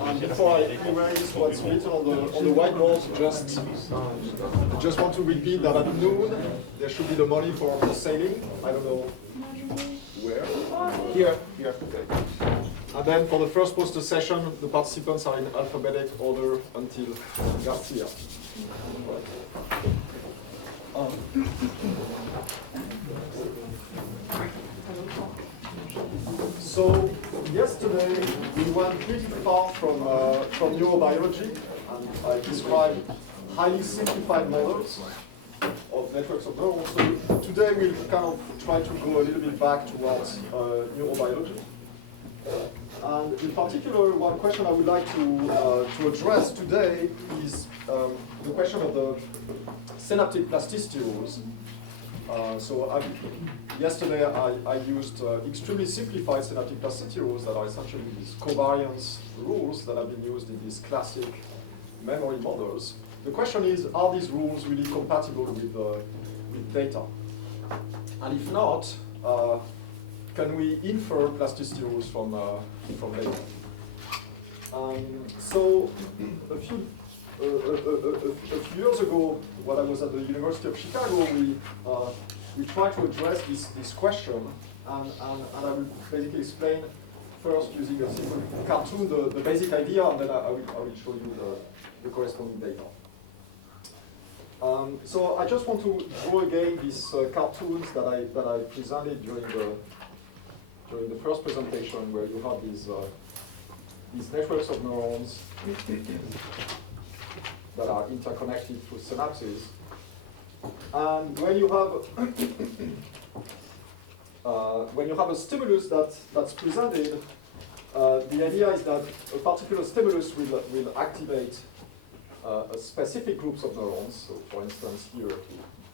And before I erase what's written on the whiteboard, just want to repeat that at noon there should be the money for the sailing. I don't know where. Here. Okay. And then for the first poster session, the participants are in alphabetic order until Garcia. So yesterday we went pretty far from neurobiology, and I described highly simplified models of networks of neurons. So today we'll kind of try to go a little bit back towards neurobiology. And in particular, one question I would like to address today is the question of the synaptic plasticity rules. Yesterday I used extremely simplified synaptic plasticity rules that are essentially these covariance rules that have been used in these classic memory models. The question is, are these rules really compatible with data? And if not, can we infer plasticity rules from data? So a few years ago, when I was at the University of Chicago, we tried to address this question, and I will basically explain first using a simple cartoon the basic idea, and then I will show you the corresponding data. So I just want to draw again these cartoons that I presented during the first presentation, where you have these networks of neurons that are interconnected through synapses. And when you have a stimulus that's presented, the idea is that a particular stimulus will activate a specific groups of neurons. So for instance here,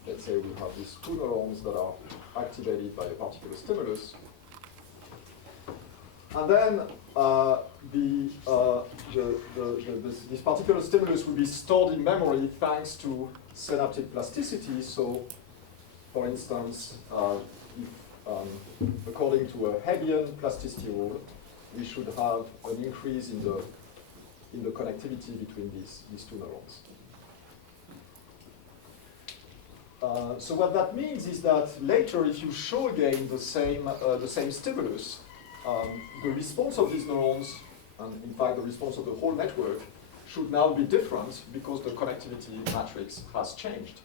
let's say we have these two neurons that are activated by a particular stimulus. And then this particular stimulus will be stored in memory thanks to synaptic plasticity. So, for instance, according to a Hebbian plasticity rule, we should have an increase in the connectivity between these two neurons. So what that means is that later, if you show again the same stimulus, the response of these neurons, and in fact the response of the whole network, should now be different because the connectivity matrix has changed.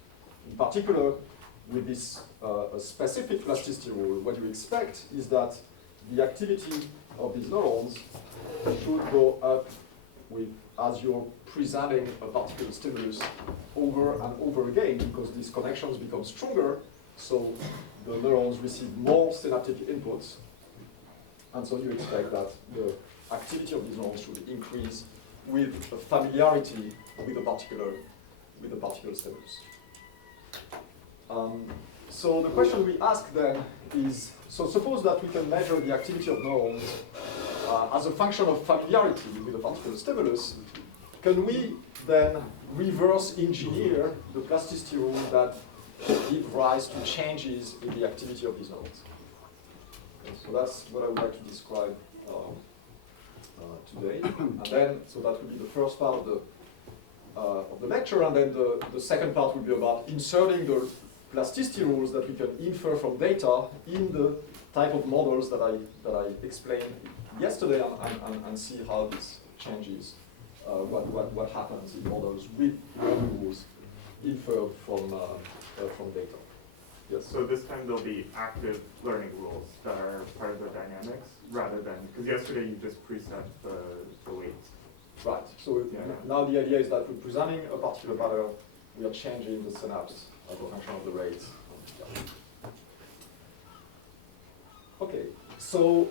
In particular, with this specific plasticity rule, what you expect is that the activity of these neurons should go up as you're presenting a particular stimulus over and over again, because these connections become stronger, so the neurons receive more synaptic inputs. And so you expect that the activity of these neurons should increase with a familiarity with a particular stimulus. So the question we ask then is, so suppose that we can measure the activity of neurons as a function of familiarity with a particular stimulus, can we then reverse engineer the plasticity rule that give rise to changes in the activity of these neurons? So that's what I would like to describe today. And then, so that will be the first part of the lecture, and then the second part will be about inserting the plasticity rules that we can infer from data in the type of models that I explained yesterday, and see how this changes what happens in models with rules inferred from data. Yes. So this time there'll be active learning rules that are part of the dynamics, rather than, because yesterday you just preset the weights. Right. So now the idea is that we're presenting a particular pattern, we are changing the synapse as a function of the rates. Okay. So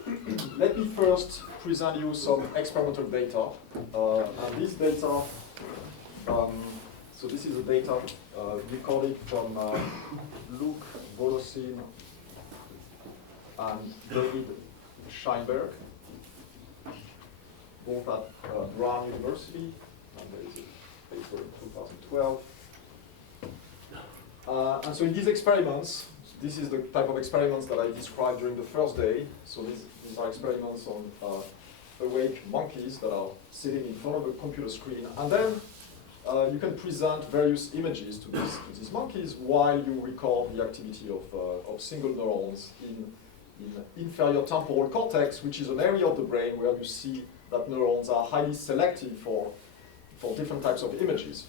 let me first present you some experimental data. And this data, so this is the data recorded from Luke Volosin and David Scheinberg, both at Brown University, and there is a paper in 2012. And so in these experiments, this is the type of experiments that I described during the first day. So these are experiments on awake monkeys that are sitting in front of a computer screen, and then you can present various images to these monkeys while you record the activity of single neurons in inferior temporal cortex, which is an area of the brain where you see that neurons are highly selective for different types of images.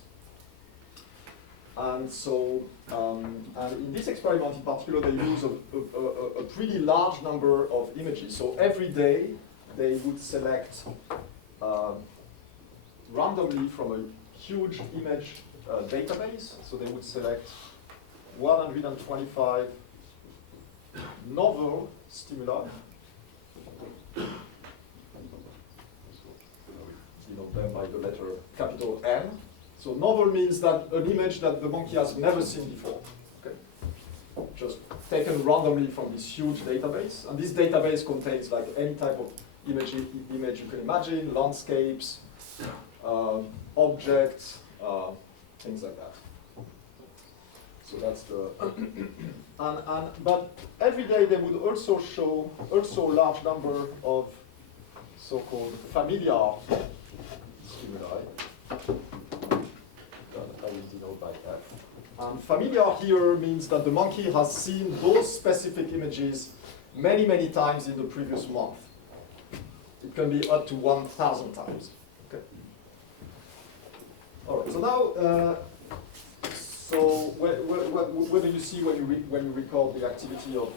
And so, and in this experiment in particular, they use a pretty large number of images. So every day, they would select randomly from a huge image database. So they would select 125 novel stimuli. Denote them by the letter capital N. So novel means that an image that the monkey has never seen before. Okay? Just taken randomly from this huge database. And this database contains like any type of image you can imagine, landscapes, objects, things like that. So that's the but every day they would also show a large number of so-called familiar stimuli. That I will denote by F. And familiar here means that the monkey has seen those specific images many, many times in the previous month. It can be up to 1,000 times. Okay. All right. So now, so what do you see when you record the activity of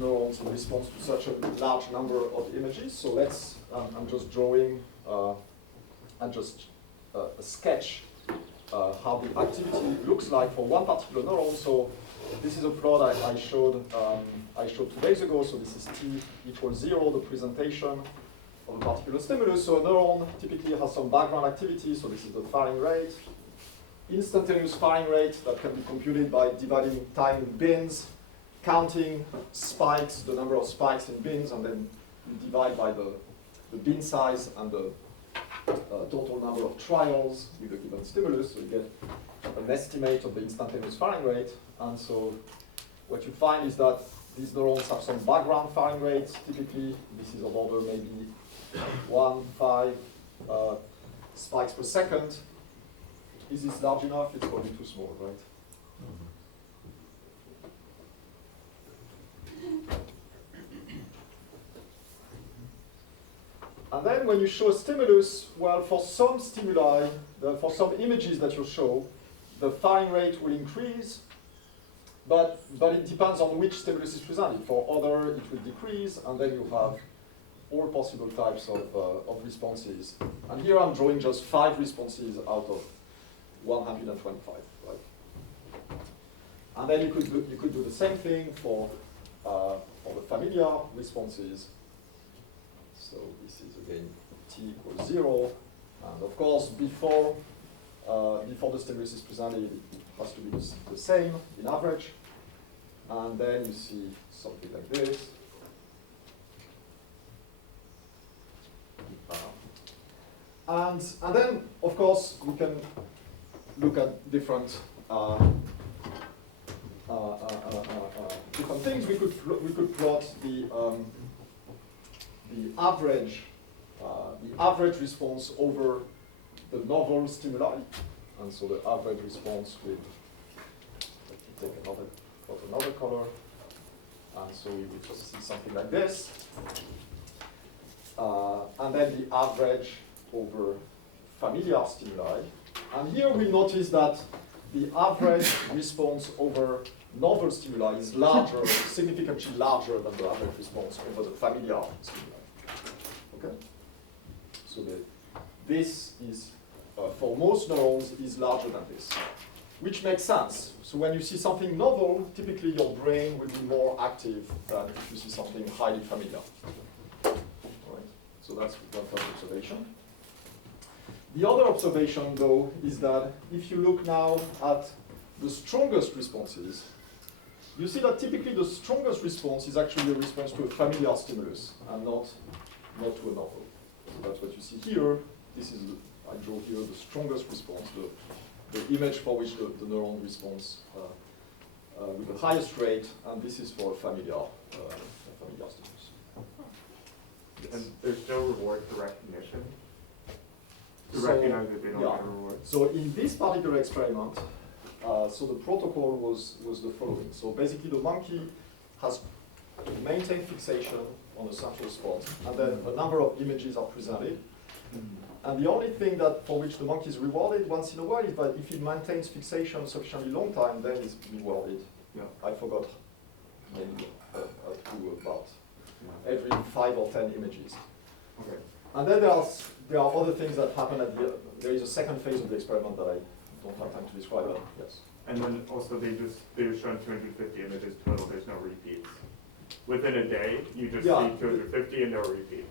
neurons in response to such a large number of images? So let's. I'm just drawing and just a sketch. How the activity looks like for one particular neuron. So this is a plot I showed 2 days ago. So this is t equals 0, the presentation of a particular stimulus. So a neuron typically has some background activity. So this is the firing rate, instantaneous firing rate that can be computed by dividing time in bins, counting spikes, the number of spikes in bins, and then you divide by the bin size and the total number of trials with a given stimulus, so you get an estimate of the instantaneous firing rate. And so what you find is that these neurons have some background firing rates. Typically, this is of order maybe 1.5 spikes per second. Is this large enough? It's probably too small, right? And then when you show a stimulus, well, for some stimuli, for some images that you show, the firing rate will increase, but it depends on which stimulus is presented. For other, it will decrease, and then you have all possible types of responses. And here I'm drawing just 5 responses out of 125, right? And then you could do the same thing for the familiar responses. So this is again t equals 0, and of course before the stimulus is presented, it has to be the same in average. And then you see something like this. And then of course we can look at different different things. We could plot the average response over the novel stimuli, and so the average response with, let me take another color, and so we would just see something like this, and then the average over familiar stimuli, and here we notice that the average response over novel stimuli is larger, significantly larger than the average response over the familiar stimuli. Okay? So this is, for most neurons, is larger than this, which makes sense. So when you see something novel, typically your brain will be more active than if you see something highly familiar. All right? So that's one first observation. The other observation, though, is that if you look now at the strongest responses, you see that typically the strongest response is actually a response to a familiar stimulus and not to a novel. So that's what you see here. This is, I draw here the strongest response, the image for which the neuron responds with the highest rate, and this is for a familiar stimulus. And there's no reward for recognition? To So, recognize that they don't yeah. get a reward? So in this particular experiment, so the protocol was the following. So basically the monkey has maintained fixation on a central spot, and then a number of images are presented. And the only thing that for which the monkey is rewarded once in a while is that if it maintains fixation sufficiently long time, then it's rewarded. Yeah. I forgot, maybe up to about every 5 or 10 images. Okay. And then there are other things that happen at the, there is a second phase of the experiment that I don't have time to describe, but yes. And then also they've shown 250 images total, there's no repeats. Within a day, you just Yeah. see 250 and no repeat.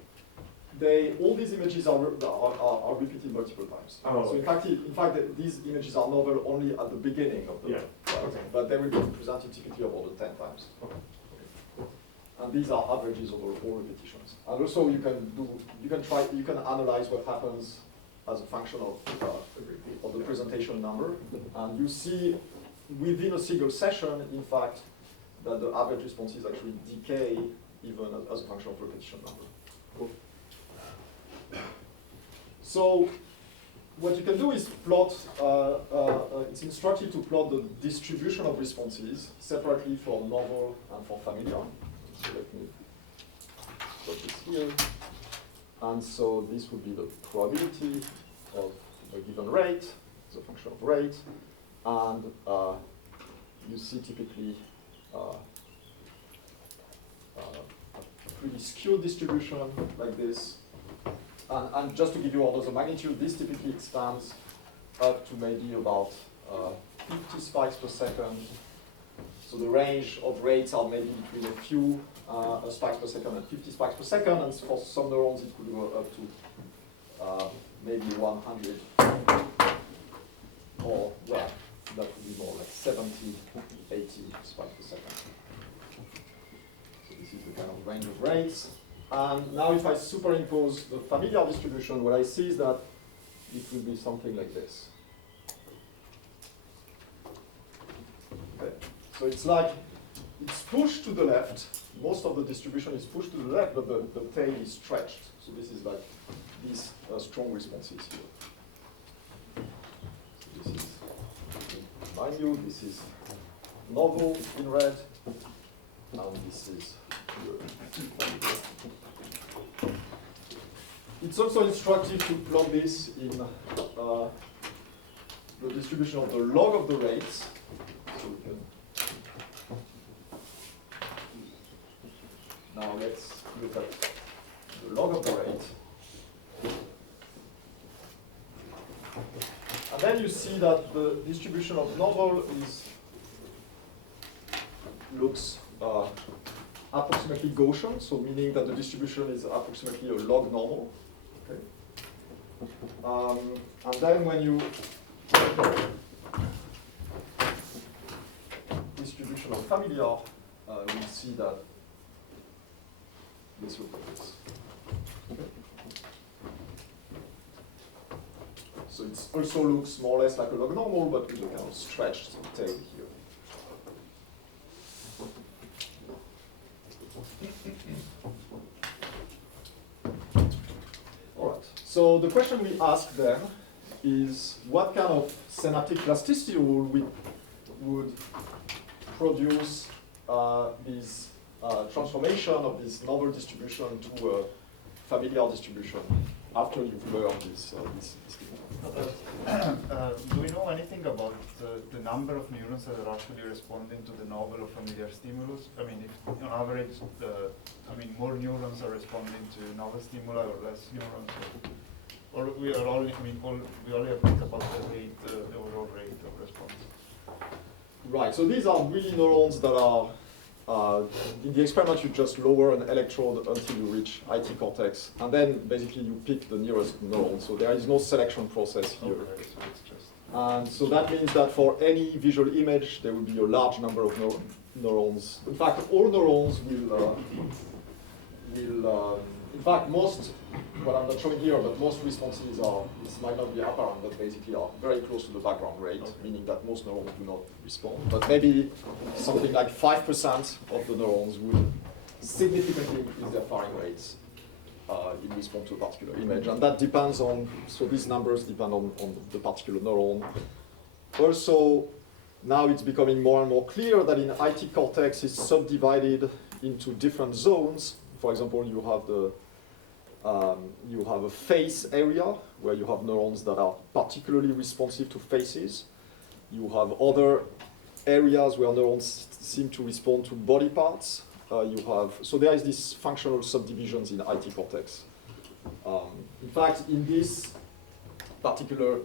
All these images are repeated multiple times. Oh, So in fact, these images are novel only at the beginning of the Yeah, okay. but they will be presented typically about 10 times. Okay. And these are averages over all repetitions. And also you can analyze what happens as a function of the presentation number. And you see within a single session, in fact, that the average responses actually decay even as a function of repetition number. Cool. So what you can do is plot, it's instructive to plot the distribution of responses separately for novel and for familiar. So let me put this here. And so this would be the probability of a given rate, as a function of rate. And you see typically a pretty skewed distribution like this. And just to give you orders of magnitude, this typically expands up to maybe about 50 spikes per second. So the range of rates are maybe between a few spikes per second and 50 spikes per second, and for some neurons it could go up to maybe 100, or well, that would be more like 70, 80 spikes per second. So this is the kind of range of rates. And now if I superimpose the familiar distribution, what I see is that it will be something like this. Okay. So it's like, it's pushed to the left. Most of the distribution is pushed to the left, but the tail is stretched. So this is like these strong responses here. So this is, mind you, this is novel in red, and this is it's also instructive to plot this in the distribution of the log of the rates. So we can now let's look at the log of the rate. And then you see that the distribution of novel looks approximately Gaussian, so meaning that the distribution is approximately a log normal. Okay. And then when you distribution of familiar, we see that this looks like this. Okay. So it also looks more or less like a log normal, but with a kind of stretched tail here. All right. So the question we ask then is what kind of synaptic plasticity rule would produce this transformation of this novel distribution to a familiar distribution after you've learned this do we know anything about the number of neurons that are actually responding to the novel or familiar stimulus? I mean, if on average, more neurons are responding to novel stimuli or less neurons, or we are only, we only have to think about the rate, the overall rate of response. Right. So these are really neurons that are in the experiment. You just lower an electrode until you reach IT cortex, and then basically you pick the nearest neuron. So there is no selection process here. Okay, so it's just. And so that means that for any visual image, there will be a large number of neurons. In fact, all neurons will in fact, most, well, I'm not showing here, but most responses are, this might not be apparent, but basically are very close to the background rate, meaning that most neurons do not respond. But maybe something like 5% of the neurons will significantly increase their firing rates in response to a particular image. And that depends on, so these numbers depend on the particular neuron. Also, now it's becoming more and more clear that in IT cortex is subdivided into different zones. For example, you have a face area where you have neurons that are particularly responsive to faces. You have other areas where neurons seem to respond to body parts. So there is this functional subdivisions in IT cortex. In fact, in this particular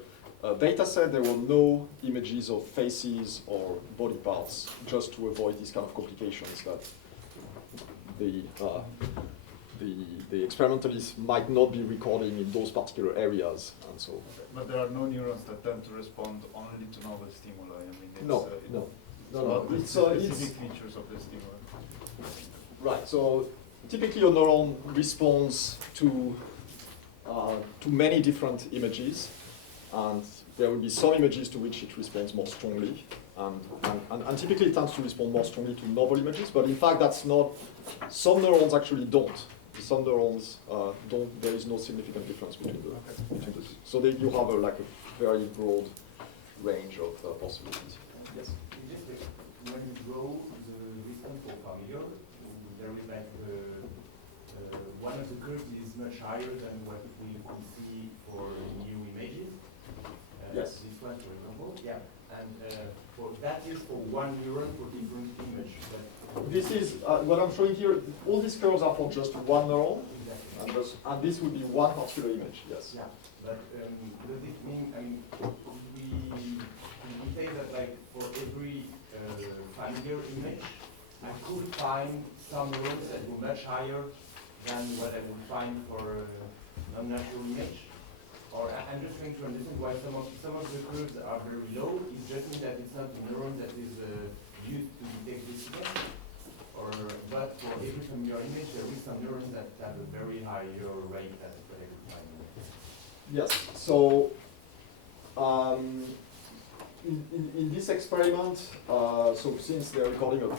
data set, there were no images of faces or body parts, just to avoid these kind of complications that the experimentalists might not be recording in those particular areas, and so. But there are no neurons that tend to respond only to novel stimuli. I mean, it's, No. It's specific features of the stimuli. Right. So typically, a neuron responds to many different images, and there will be some images to which it responds more strongly, and typically it tends to respond more strongly to novel images. But in fact, that's not. Some neurons actually don't. Some neurons don't. There is no significant difference between the two. So you have a very broad range of possibilities. Yes. When you draw the response for familiar, there is one of the curves is much higher than what we could see for new images. Yes. This one, for example. Yeah. And that is for one neuron for different image. This is what I'm showing here. All these curves are for just one neuron, Exactly. and this would be one particular image. Yes. Yeah. But does it mean? I mean, we say that for every familiar image, I could find some neurons that were much higher than what I would find for a non-natural image. Or I'm just trying to understand why some of the curves are very low. It just means that it's not a neuron that is used to detect this event. But for every familiar image, there is some neurons that have a very higher rate than what I could find. Yes. So in this experiment, so since they're recording a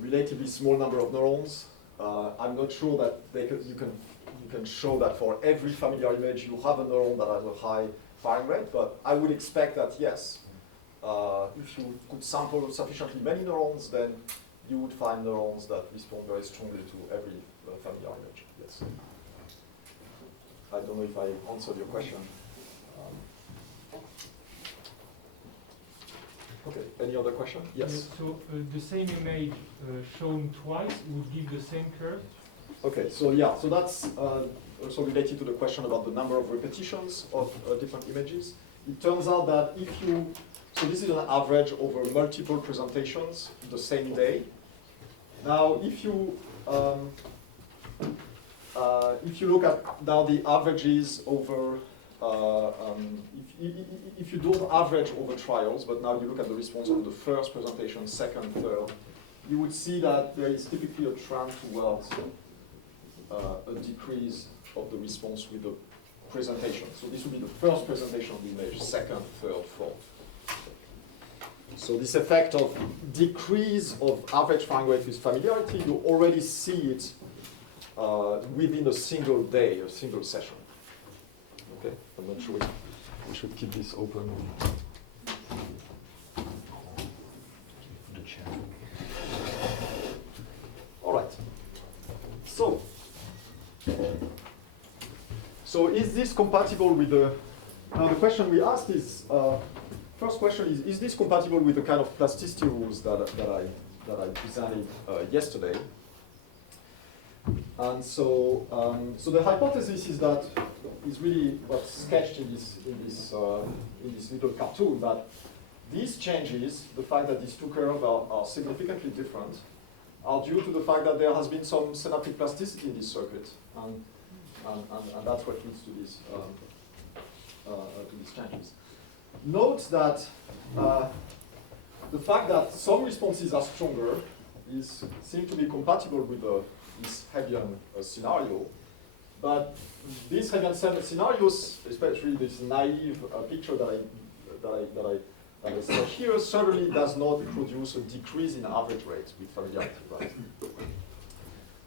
relatively small number of neurons, I'm not sure that you can show that for every familiar image you have a neuron that has a high firing rate, but I would expect that yes, if you could sample sufficiently many neurons, then you would find neurons that respond very strongly to every familiar image. Yes. I don't know if I answered your question. Okay, any other question? Yes. So the same image shown twice would give the same curve? Okay, so yeah, so that's also related to the question about the number of repetitions of different images. It turns out that so this is an average over multiple presentations the same day. Now, if you look at now the averages over, if you don't average over trials, but now you look at the response on the first presentation, second, third, you would see that there is typically a trend towards a decrease of the response with the presentation. So this would be the first presentation of the image, second, third, fourth. So this effect of decrease of average firing rate with familiarity, you already see it within a single day, a single session. Okay, I'm not sure we should keep this open. The chat. All right. So is this compatible with the? Now the question we asked is. First question is this compatible with the kind of plasticity rules that I presented yesterday? And so the hypothesis is that is really what's sketched in this little cartoon, that these changes, the fact that these two curves are significantly different, are due to the fact that there has been some synaptic plasticity in this circuit, and that's what leads to these changes. Note that the fact that some responses are stronger seem to be compatible with this Hebbian scenario, but these Hebbian scenarios, especially this naive picture that I sketched here, certainly does not produce a decrease in average rates with familiarity, right?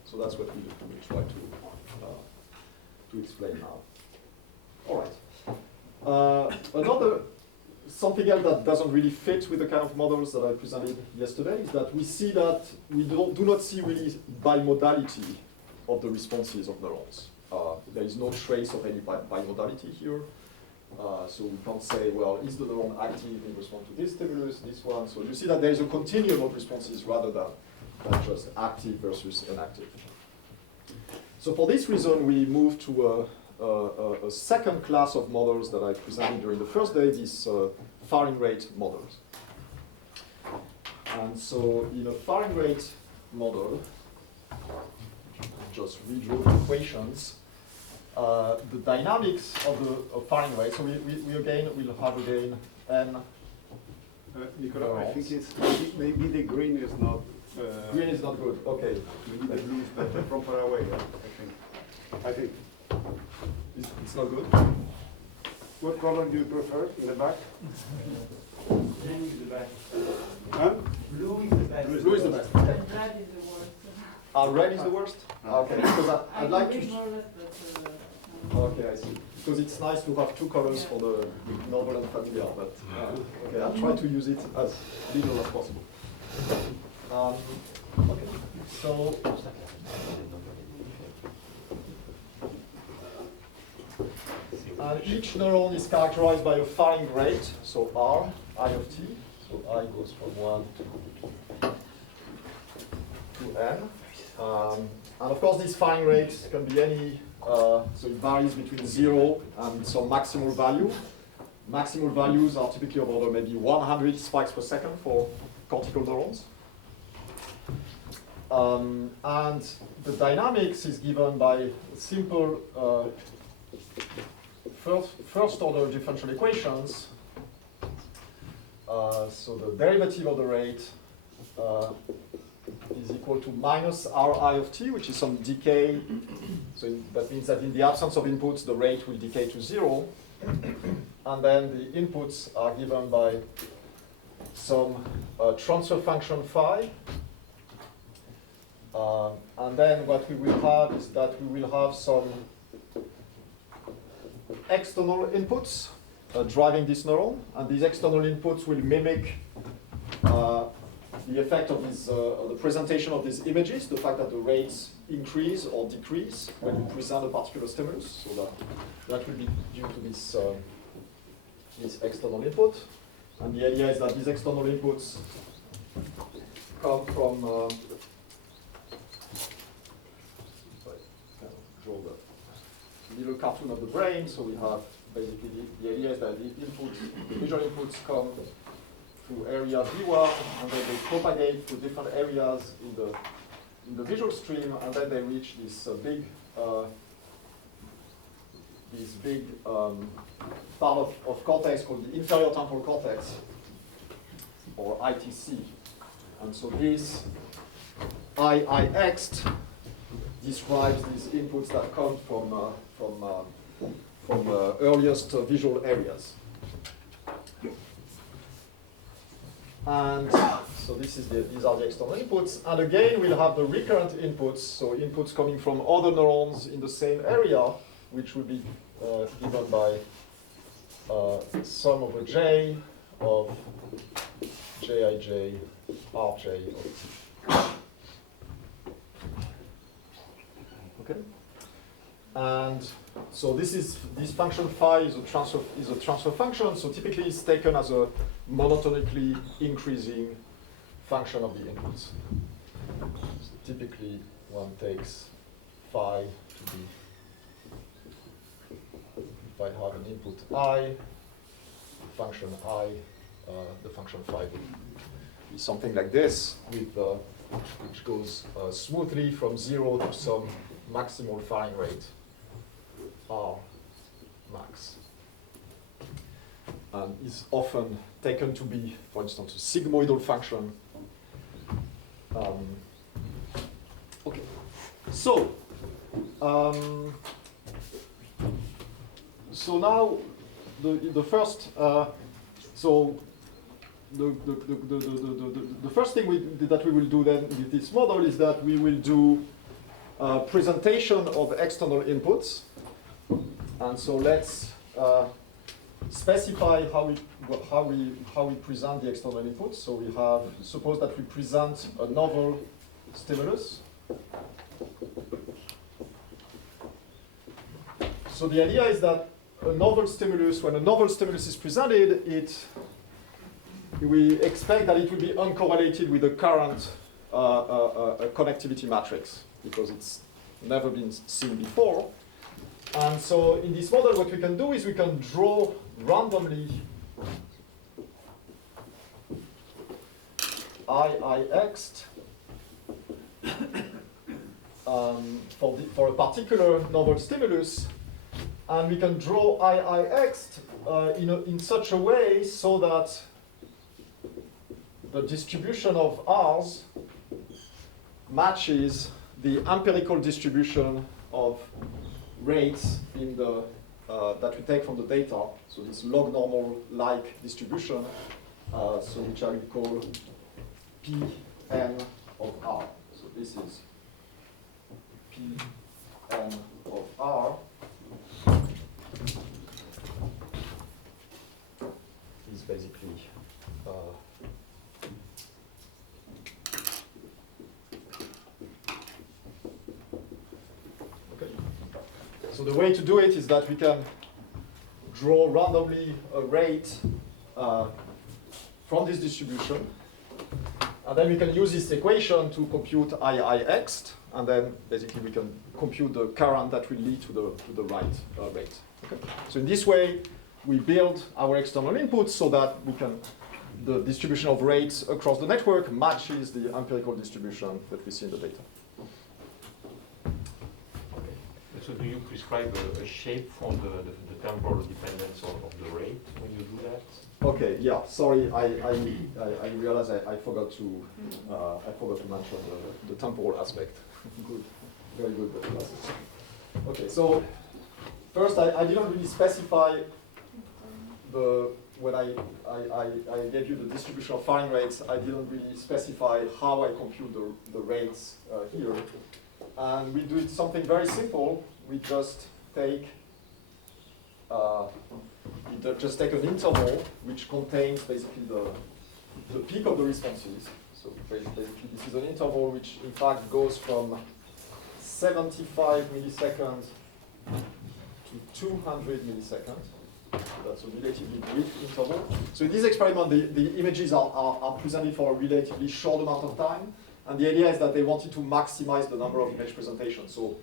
So that's what we try to explain now. All right. Something else that doesn't really fit with the kind of models that I presented yesterday is that we see that we do not see really bimodality of the responses of neurons. There is no trace of any bimodality here. So we can't say, well, is the neuron active in response to this stimulus, this one? So you see that there is a continuum of responses rather than just active versus inactive. So for this reason, we move to a second class of models that I presented during the first day, these firing rate models. And so in a firing rate model, just redraw the equations. The dynamics of the firing rate, so we again will have again n. Nicolas, I think it's maybe the green is not. Green is not good. Okay. Maybe the blue is better from far away. Yeah, I think. It's not good. What color do you prefer in the back? Blue is the best. Huh? Blue is the best. Blue is the best. And red is the worst. Red is the worst? Okay, because I'd like to. More or less, but, Okay, I see. Because it's nice to have two colors for the novel and familiar, but okay, I'll try to use it as little as possible. Okay, so. And each neuron is characterized by a firing rate, so R, I of t. So I goes from 1 to n. And of course, this firing rate can be any, so it varies between 0 and some maximal value. Maximal values are typically of order maybe 100 spikes per second for cortical neurons. And the dynamics is given by a simple first order differential equations. So the derivative of the rate is equal to minus Ri of t, which is some decay. So that means that in the absence of inputs, the rate will decay to 0. And then the inputs are given by some transfer function phi. And then what we will have is that we will have some external inputs driving this neuron. And these external inputs will mimic the effect of this, the presentation of these images, the fact that the rates increase or decrease when you present a particular stimulus. So that will be due to this, this external input. And the idea is that these external inputs come from, draw the little cartoon of the brain. So we have basically the idea is that the inputs, the visual inputs come through area V1, and then they propagate to different areas in the visual stream, and then they reach this big part of cortex called the inferior temporal cortex, or ITC. And so this IIX describes these inputs that come from earliest visual areas. And so these are the external inputs. And again, we'll have the recurrent inputs, so inputs coming from other neurons in the same area, which will be given by sum over j of jij rj of t. Okay? And so this function phi is a transfer function. So typically it's taken as a monotonically increasing function of the inputs. So typically one takes phi to be, if I have an input I, function I, the function phi will be something like this, with which goes smoothly from 0 to some maximal firing rate, R max. And is often taken to be, for instance, a sigmoidal function. Okay, so so now the first so the first thing that we will do then with this model is that we will do presentation of external inputs. And so let's specify how we present the external inputs. So we have, suppose that we present a novel stimulus. So the idea is that a novel stimulus, when a novel stimulus is presented, we expect that it will be uncorrelated with the current connectivity matrix, because it's never been seen before. And so in this model, what we can do is we can draw randomly IIX for a particular novel stimulus, and we can draw IIX in such a way so that the distribution of R's matches the empirical distribution of rates in the that we take from the data. So this log normal like distribution, so which I will call Pn of R. So this is Pn of R is basically okay. So the way to do it is that we can draw randomly a rate from this distribution, and then we can use this equation to compute IIX, and then basically we can compute the current that will lead to the right rate. Okay. So in this way, we build our external inputs so that we can, the distribution of rates across the network matches the empirical distribution that we see in the data. So do you prescribe a shape from the temporal dependence of the rate when you do that? Okay, yeah, sorry, I realized I forgot to mention the temporal aspect. Good, very good. Okay, so first I didn't really specify when I gave you the distribution of firing rates, I didn't really specify how I compute the rates here. And we do something very simple. We just take an interval which contains basically the peak of the responses. So basically this is an interval which in fact goes from 75 milliseconds to 200 milliseconds. That's a relatively brief interval. So in this experiment, the images are presented for a relatively short amount of time. And the idea is that they wanted to maximize the number of image presentations. So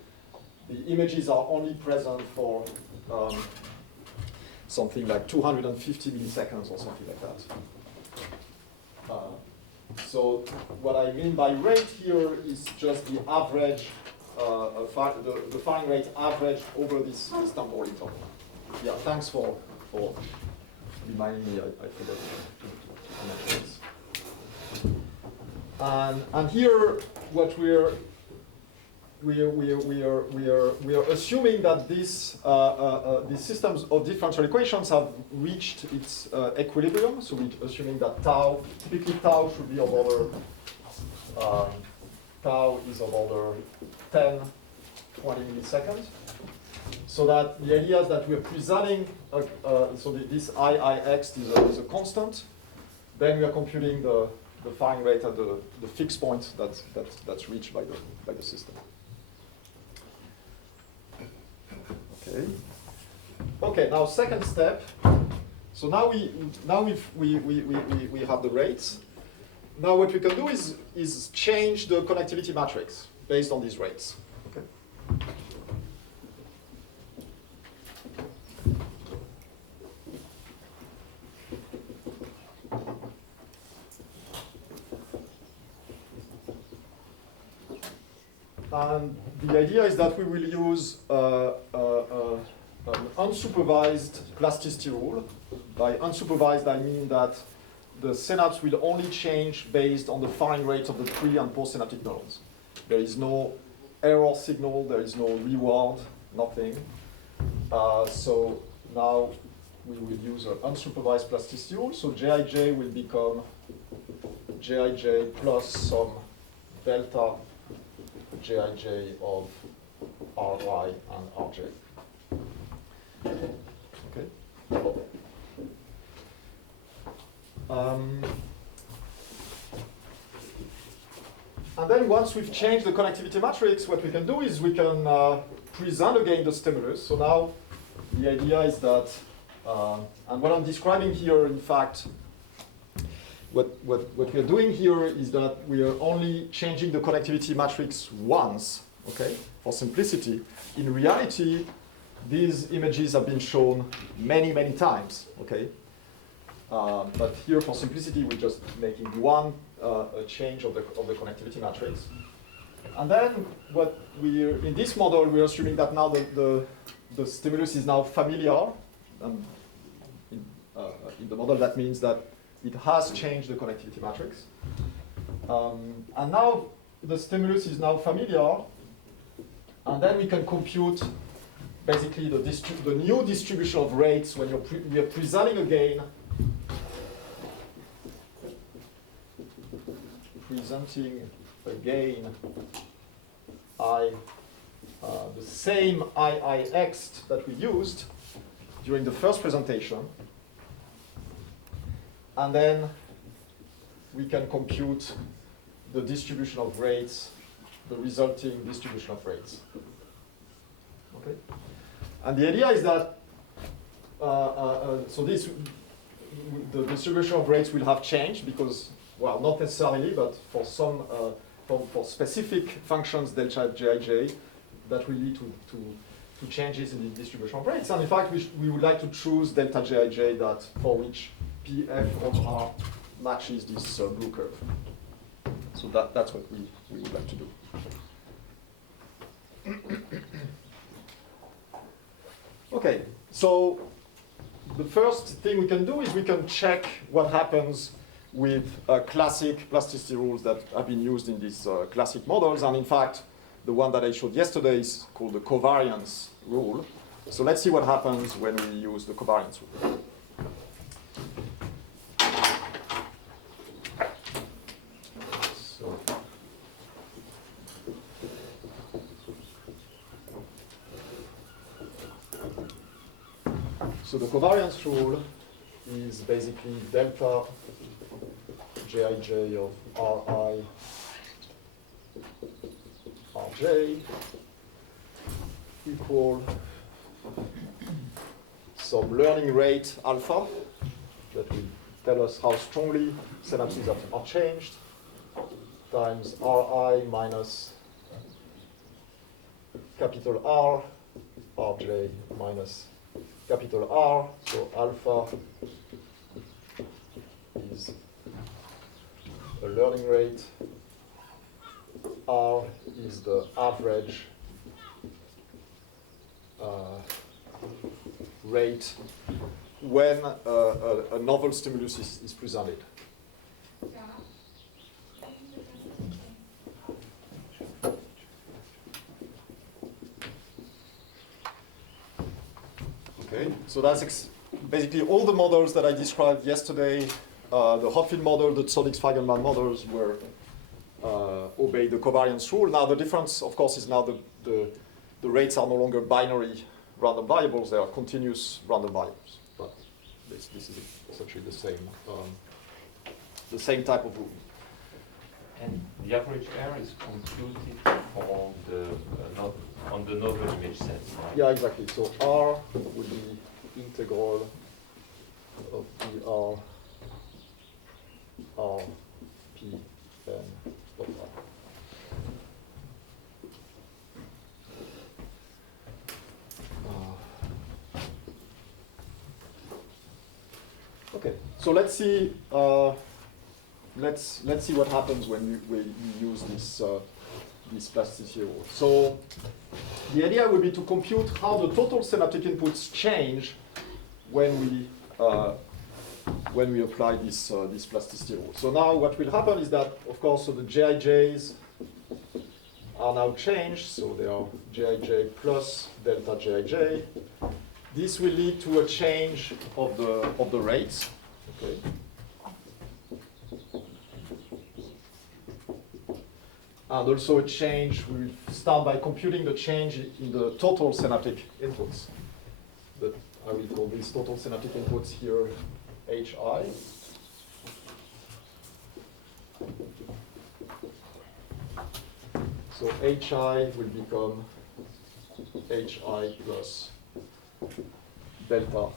the images are only present for something like 250 milliseconds or something like that. So what I mean by rate here is just the average, the firing rate averaged over this temporal interval. Yeah, thanks for reminding me. I forgot to mention this. And here, what we are assuming that these systems of differential equations have reached its equilibrium. So we're assuming that tau, typically tau should be of order, tau is of order 10, 20 milliseconds. So that the idea is that we're presenting, this IIX is a constant. Then we are computing the firing rate at the fixed point that's reached by the system. Okay. Okay. Now second step. So now we have the rates. Now what we can do is change the connectivity matrix based on these rates. Okay. And the idea is that we will use an unsupervised plasticity rule. By unsupervised, I mean that the synapse will only change based on the firing rate of the pre- and postsynaptic neurons. There is no error signal, there is no reward, nothing. So now we will use an unsupervised plasticity rule. So Jij will become Jij plus some delta Jij of Ri and Rj. Okay. And then once we've changed the connectivity matrix, what we can do is we can present again the stimulus. So now the idea is that, and what I'm describing here, in fact, what we are doing here is that we are only changing the connectivity matrix once, okay, for simplicity. In reality, these images have been shown many, many times, okay? But here, for simplicity, we're just making one a change of the connectivity matrix. And then what in this model, we're assuming that now the stimulus is now familiar. In the model, that means that it has changed the connectivity matrix. And now the stimulus is now familiar. And then we can compute basically the new distribution of rates when we are presenting again the same IIX that we used during the first presentation. And then we can compute the distribution of rates, the resulting distribution of rates. Okay? And the idea is that, the distribution of rates will have changed because, well, not necessarily, but for some, for specific functions delta Jij, that will lead to changes in the distribution of rates. And in fact, we would like to choose delta Jij that for which Pf of R matches this blue curve. So that's what we would like to do. Okay, so the first thing we can do is we can check what happens with classic plasticity rules that have been used in these classic models. And in fact, the one that I showed yesterday is called the covariance rule. So let's see what happens when we use the covariance rule. So the covariance rule is basically delta Jij of Ri Rj equal some learning rate alpha that will tell us how strongly synapses are changed times Ri minus capital R, Rj minus capital R, so alpha is a learning rate, R is the average rate when a novel stimulus is presented. Okay, so that's basically all the models that I described yesterday. The Hopfield model, the Zolix-Feigenbaum models were obey the covariance rule. Now the difference, of course, is now the rates are no longer binary random variables; they are continuous random variables. But this is essentially the same type of rule. And the average error is computed for on the novel image set, right? Yeah, exactly. So R would be integral of dr R P n of R. Okay, so let's see. Let's see what happens when we use this plasticity rule. So the idea would be to compute how the total synaptic inputs change when we apply this plasticity rule. So now what will happen is that, of course, so the Jijs are now changed. So they are Jij plus delta Jij. This will lead to a change of the rates. Okay. And also a change, we start by computing the change in the total synaptic inputs. But I will call these total synaptic inputs here HI. So HI will become HI plus delta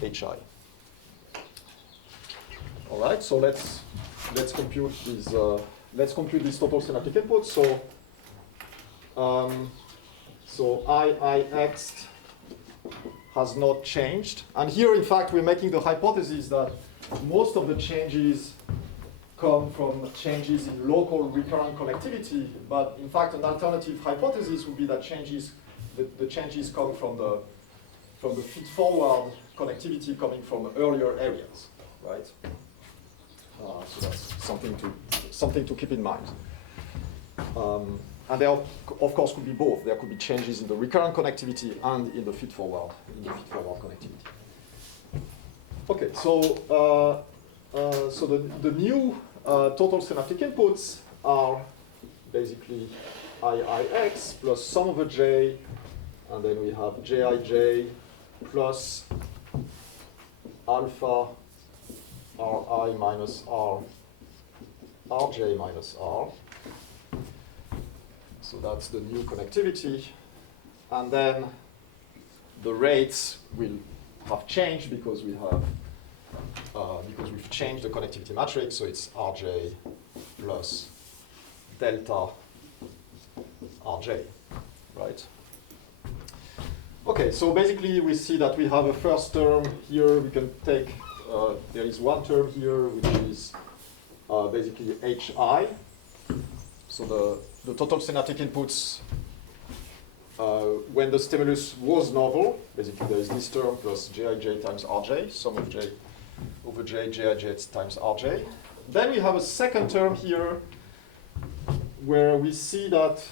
HI. All right, so let's compute these total synaptic inputs. So IIX has not changed, and here in fact we're making the hypothesis that most of the changes come from changes in local recurrent connectivity, but in fact an alternative hypothesis would be that the changes come from the feed-forward connectivity coming from earlier areas, right? So that's something to keep in mind. And there, of course, could be both. There could be changes in the recurrent connectivity and in the feed-forward connectivity. Okay, so the new total synaptic inputs are basically IIX plus sum over J, and then we have Jij plus alpha Ri minus R, Rj minus R. So that's the new connectivity. And then the rates will have changed because we've changed the connectivity matrix, so it's Rj plus delta Rj, right? Okay, so basically we see that we have a first term here. We can take, there is one term here which is basically Hi. So the total synaptic inputs when the stimulus was novel, basically there is this term plus Jij times Rj, sum of J over J, Jij times Rj. Then we have a second term here where we see that,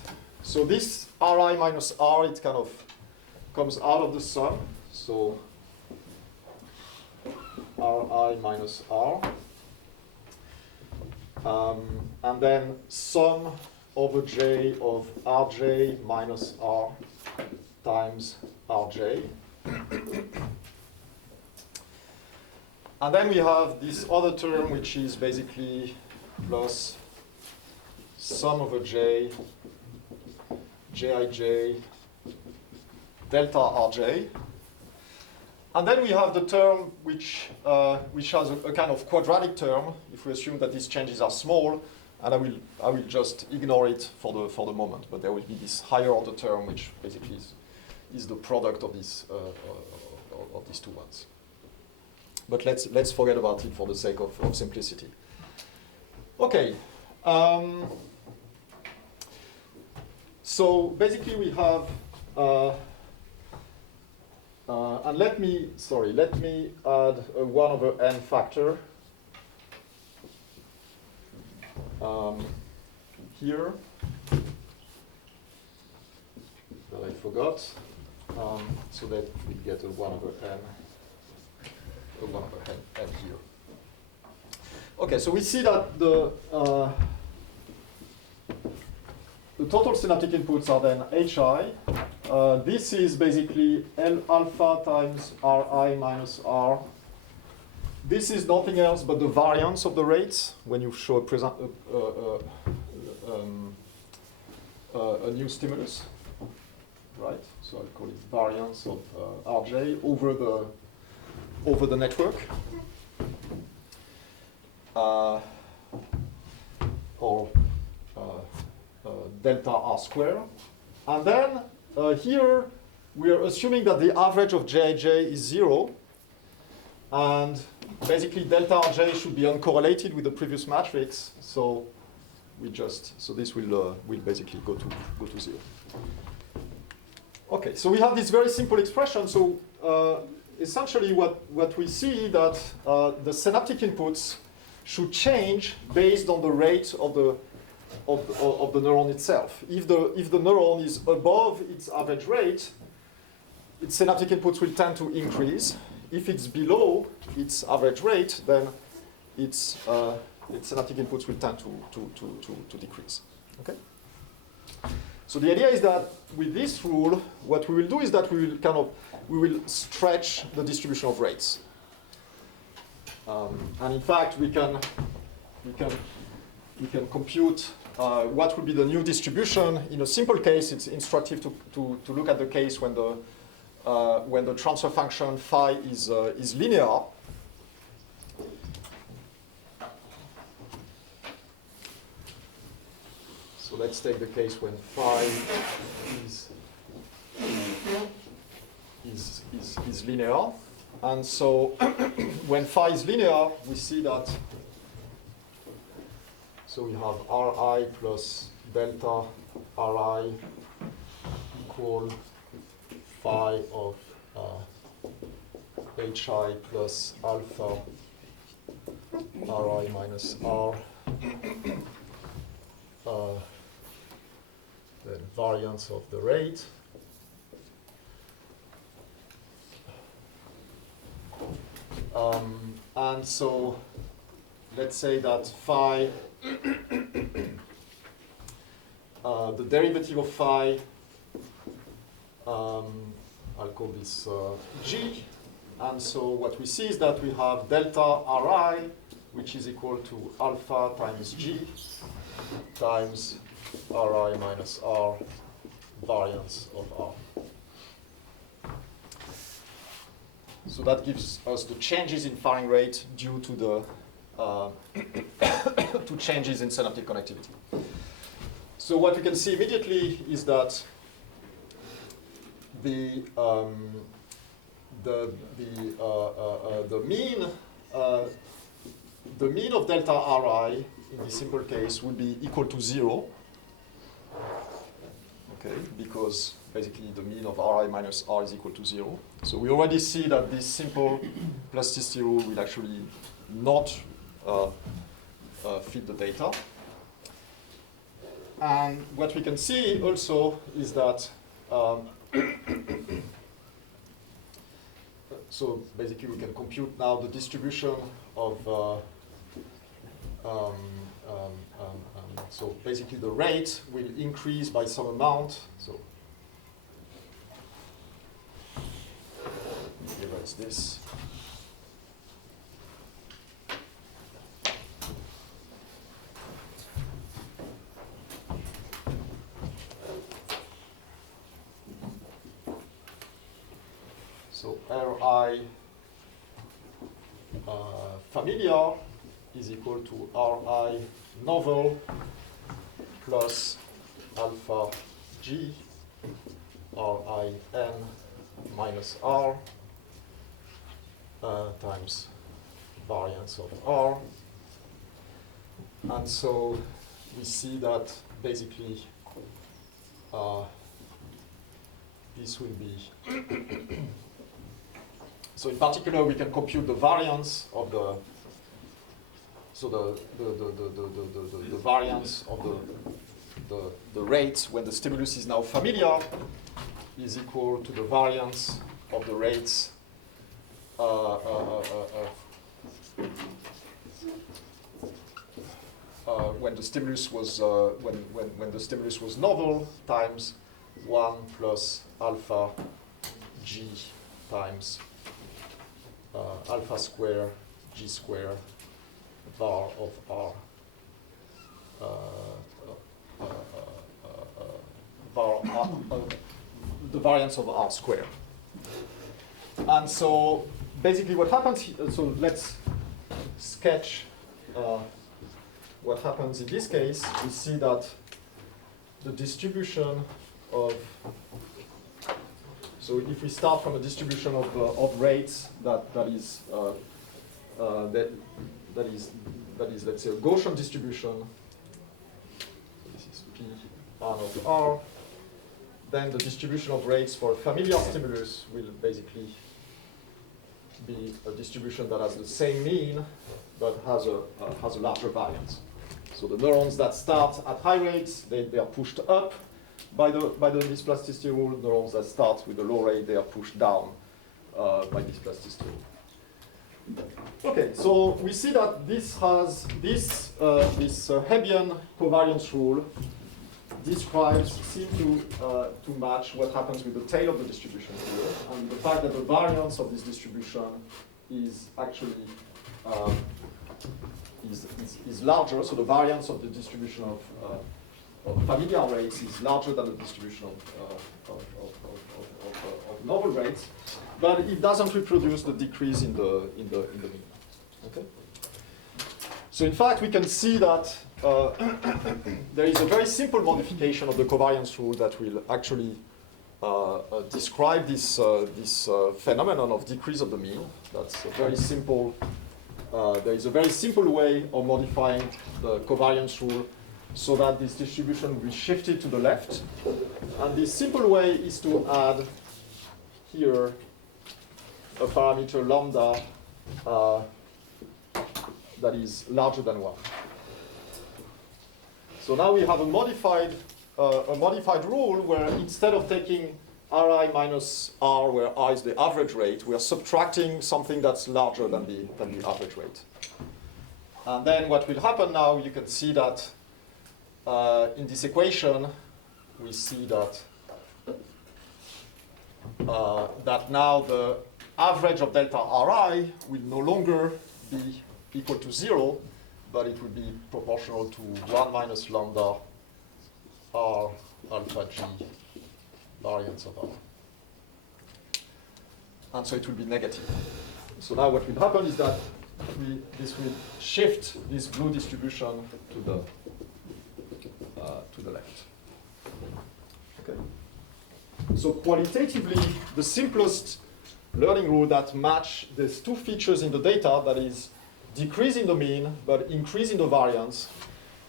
so this Ri minus R, it kind of comes out of the sum, so Ri minus R. And then sum over J of Rj minus R times Rj. And then we have this other term which is basically plus sum over J, Jij, delta Rj. And then we have the term which has a kind of quadratic term, if we assume that these changes are small, and I will just ignore it for the moment. But there will be this higher order term, which basically is the product of these two ones. But let's forget about it for the sake of simplicity. Okay. So basically we have. And let me add a 1 over n factor here that I forgot, so that we get a 1 over n here. Okay, so we see that the total synaptic inputs are then Hi. This is basically L alpha times Ri minus R. This is nothing else but the variance of the rates when you show a new stimulus, right? So I'll call it variance of Rj over the network, or delta R square, and then. Here, we are assuming that the average of Jij is 0, and basically delta Rj should be uncorrelated with the previous matrix. So this will basically go to 0. Okay, so we have this very simple expression. So essentially, what we see that the synaptic inputs should change based on the rate of the neuron itself. If the neuron is above its average rate, its synaptic inputs will tend to increase. If it's below its average rate, then its synaptic inputs will tend to decrease. Okay. So the idea is that with this rule, what we will do is that we will stretch the distribution of rates. And in fact, we can compute what would be the new distribution. In a simple case, it's instructive to look at the case when the transfer function phi is linear. So let's take the case when phi is linear. And so when phi is linear, we see that, so we have Ri plus delta Ri equal phi of Hi plus alpha Ri minus R. The variance of the rate. And so let's say that phi, the derivative of phi, I'll call this g. And so what we see is that we have delta Ri, which is equal to alpha times g times Ri minus R variance of R. So that gives us the changes in firing rate due to the to changes in synaptic connectivity. So what we can see immediately is that the mean of delta Ri in this simple case would be equal to 0. Okay, because basically the mean of Ri minus R is equal to 0. So we already see that this simple plasticity rule will actually not fit the data. And what we can see also is that so basically we can compute now the distribution of so basically the rate will increase by some amount. So here is this. So Ri familiar is equal to Ri novel plus alpha g Ri n minus R times variance of R. And so we see that basically this will be so in particular we can compute the variance of the the variance of the rates when the stimulus is now familiar is equal to the variance of the rates when the stimulus was when the stimulus was novel times 1 plus alpha g times alpha square g square var of R the variance of R square. And so basically what happens, so let's sketch what happens in this case. We see that the distribution of, so if we start from a distribution of rates that is let's say a Gaussian distribution. So this is P R of R. Then the distribution of rates for a familiar stimulus will basically be a distribution that has the same mean but has a larger variance. So the neurons that start at high rates, they are pushed up by the misplasticity rule. Neurons that start with a low rate, they are pushed down by this plasticity rule. Okay, so we see that this has this Hebbian covariance rule seem to match what happens with the tail of the distribution here, and the fact that the variance of this distribution is actually is larger. So the variance of the distribution of familiar rates is larger than the distribution of novel rates, but it doesn't reproduce the decrease in the mean. Okay. So in fact, we can see that there is a very simple modification of the covariance rule that will actually describe this phenomenon of decrease of the mean. That's a very simple. There is a very simple way of modifying the covariance rule so that this distribution will be shifted to the left. And this simple way is to add here a parameter lambda that is larger than 1. So now we have a modified rule where instead of taking Ri minus R, where R is the average rate, we are subtracting something that's larger than the average rate. And then what will happen now, you can see that in this equation, we see that that now the average of delta Ri will no longer be equal to 0, but it will be proportional to 1 minus lambda R alpha G variance of R. And so it will be negative. So now what will happen is that this will shift this blue distribution to the left. Okay. So qualitatively, the simplest learning rule that match these two features in the data, that is decrease in the mean but increase in the variance,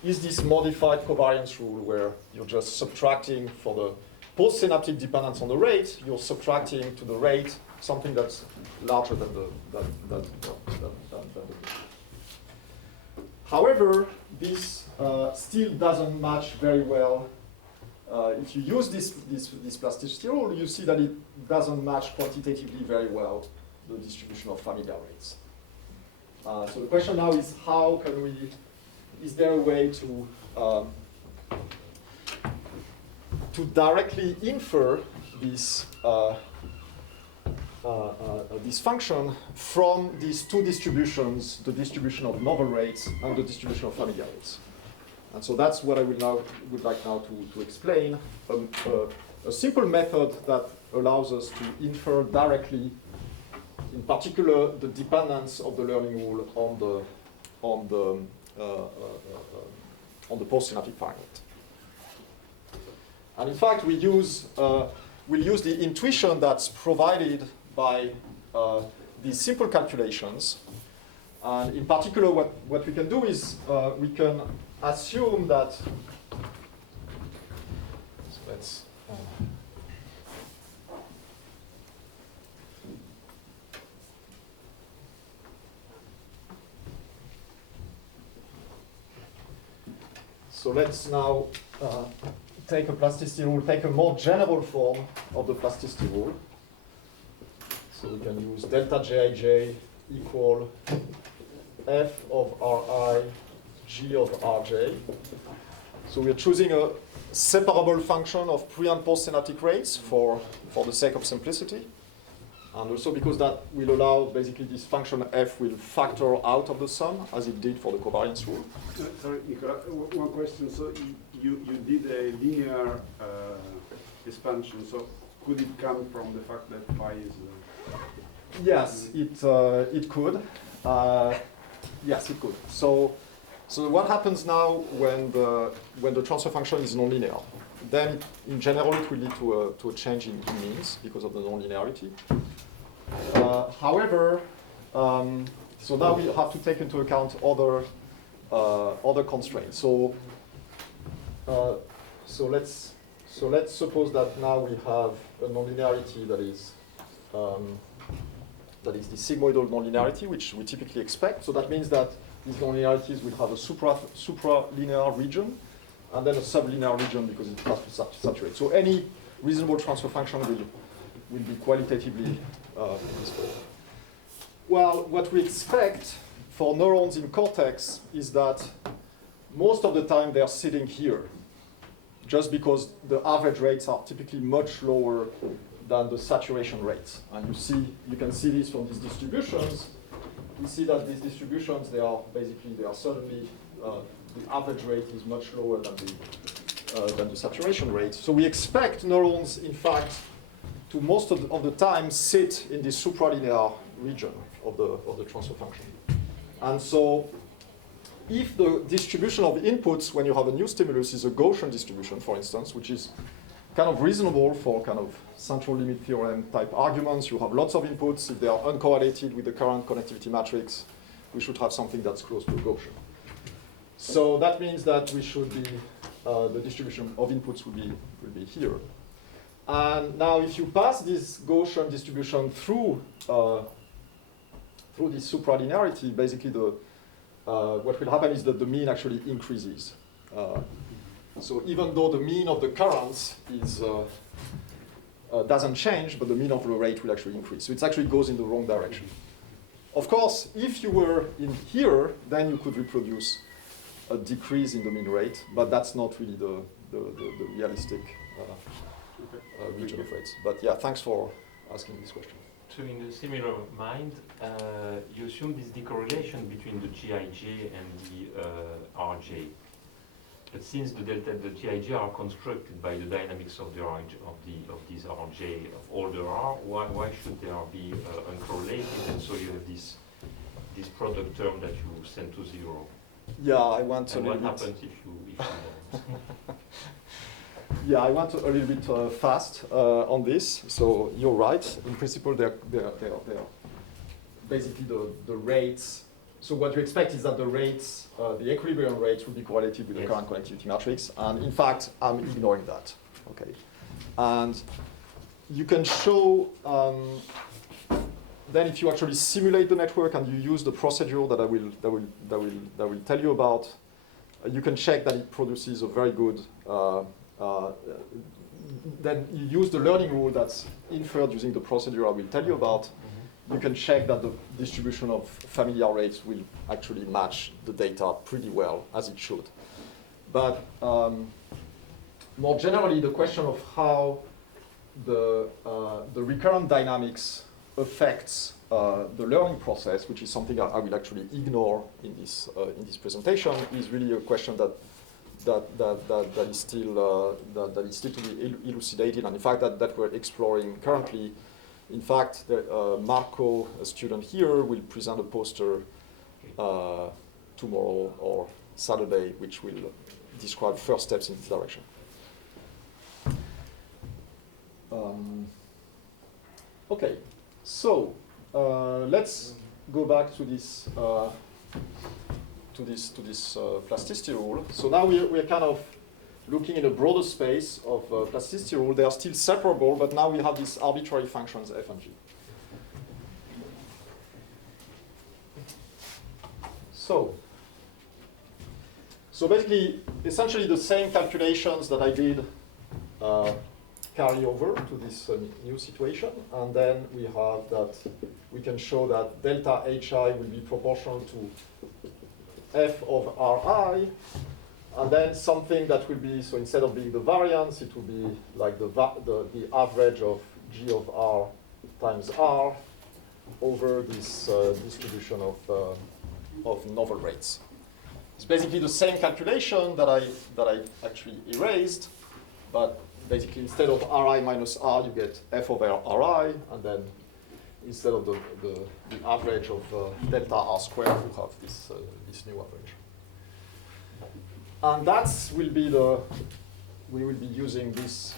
is this modified covariance rule where you're just subtracting for the postsynaptic dependence on the rate, you're subtracting to the rate something that's larger than the mean. However, this still doesn't match very well. If you use this plasticity rule, you see that it doesn't match quantitatively very well the distribution of familiar rates. So the question now is, how can we, is there a way to directly infer this this function from these two distributions, the distribution of novel rates and the distribution of familiar rates? And so that's what I would like now to explain. A simple method that allows us to infer directly, in particular, the dependence of the learning rule on the postsynaptic fragment. And in fact, we'll use the intuition that's provided by these simple calculations. And in particular, what we can do is we can assume that, so let's, so let's now take a plasticity rule, take a more general form of the plasticity rule. So we can use delta Jij equal f of Ri g of Rj. So we're choosing a separable function of pre- and post-synaptic rates for the sake of simplicity. And also because that will allow, basically, this function f will factor out of the sum, as it did for the covariance rule. Sorry, Nicolas, one question. So you did a linear expansion. So could it come from the fact that phi is... Yes, it could. Yes, it could. So what happens now when the transfer function is nonlinear? Then, in general, it will lead to a change in means because of the nonlinearity. However, so now we have to take into account other constraints. So let's suppose that now we have a nonlinearity that is the sigmoidal nonlinearity, which we typically expect. So that means that these nonlinearities will have a supralinear region and then a sublinear region because it has to saturate. So any reasonable transfer function will be qualitatively this way. Well, what we expect for neurons in cortex is that most of the time they are sitting here. just because the average rates are typically much lower than the saturation rates. And you can see this from these distributions. We see that these distributions, they are certainly, the average rate is much lower than the saturation rate. So we expect neurons, in fact, to most of the time sit in this supralinear region of the transfer function. And so if the distribution of inputs when you have a new stimulus is a Gaussian distribution, for instance, which is kind of reasonable for kind of central limit theorem type arguments, you have lots of inputs. If they are uncorrelated with the current connectivity matrix, we should have something that's close to a Gaussian. So that means that we should be, the distribution of inputs will be here. And now if you pass this Gaussian distribution through this supralinearity, basically what will happen is that the mean actually increases. So even though the mean of the currents doesn't change, but the mean of the rate will actually increase. So it actually goes in the wrong direction. Of course, if you were in here, then you could reproduce a decrease in the mean rate, but that's not really the realistic region of rates. But yeah, thanks for asking this question. So in a similar mind, you assume this decorrelation between the GIJ and the RJ. But since the GIJ are constructed by the dynamics of the RJ, of these RJ of order R, why should there be uncorrelated? And so you have this product term that you send to zero. Yeah, I went and a what little bit. happens if you Yeah, I went a little bit fast on this. So you're right. In principle, they're basically the rates. So what you expect is that the rates, the equilibrium rates, will be correlated with the current connectivity matrix. And in fact, I'm ignoring that. Okay, and you can show. Then, if you actually simulate the network and you use the procedure that I will tell you about, you can check that it produces a very good. Then you use the learning rule that's inferred using the procedure I will tell you about. You can check that the distribution of familiar rates will actually match the data pretty well, as it should. But more generally, the question of how the recurrent dynamics affects the learning process, which is something I will actually ignore in this presentation, is really a question that is still to be elucidated, and in fact that we're exploring currently. In fact, Marco, a student here, will present a poster tomorrow or Saturday, which will describe first steps in this direction. Okay, so let's go back to this plasticity rule. So now we're kind of looking in a broader space of plasticity rule. They are still separable, but now we have these arbitrary functions f and g. So basically, essentially the same calculations that I did carry over to this new situation, and then we have that we can show that delta hi will be proportional to f of ri, and then something that will be, so instead of being the variance, it will be like the average of g of r times r over this distribution of novel rates. It's basically the same calculation that I actually erased, but basically instead of ri minus r, you get f over ri, and then instead of the average of delta r squared, you have this new average. And we will be using this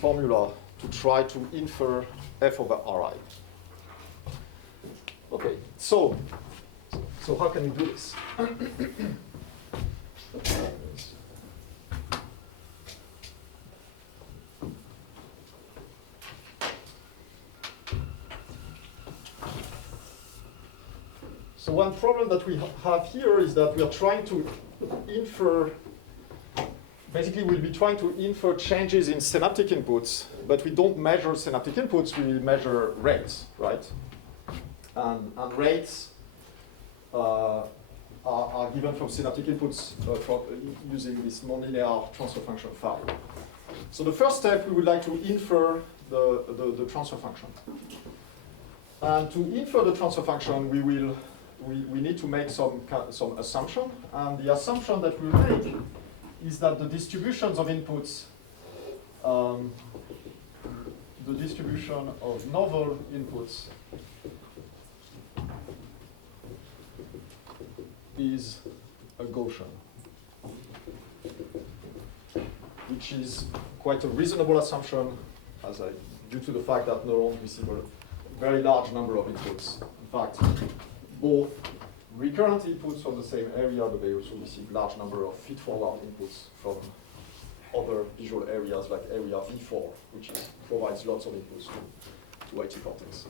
formula to try to infer f over ri. Okay, so how can we do this? So one problem that we have here is that we are trying to infer, basically we'll be trying to infer changes in synaptic inputs, but we don't measure synaptic inputs, we measure rates, right? And rates are given from synaptic inputs using this nonlinear transfer function phi. So the first step, we would like to infer the transfer function. And to infer the transfer function, we need to make some assumption. And the assumption that we make is that the distributions of inputs, the distribution of novel inputs is a Gaussian, which is quite a reasonable assumption due to the fact that neurons receive a very large number of inputs. In fact, both recurrent inputs from the same area, but they also receive large number of feed-forward inputs from other visual areas like area V4, which provides lots of inputs to IT cortex.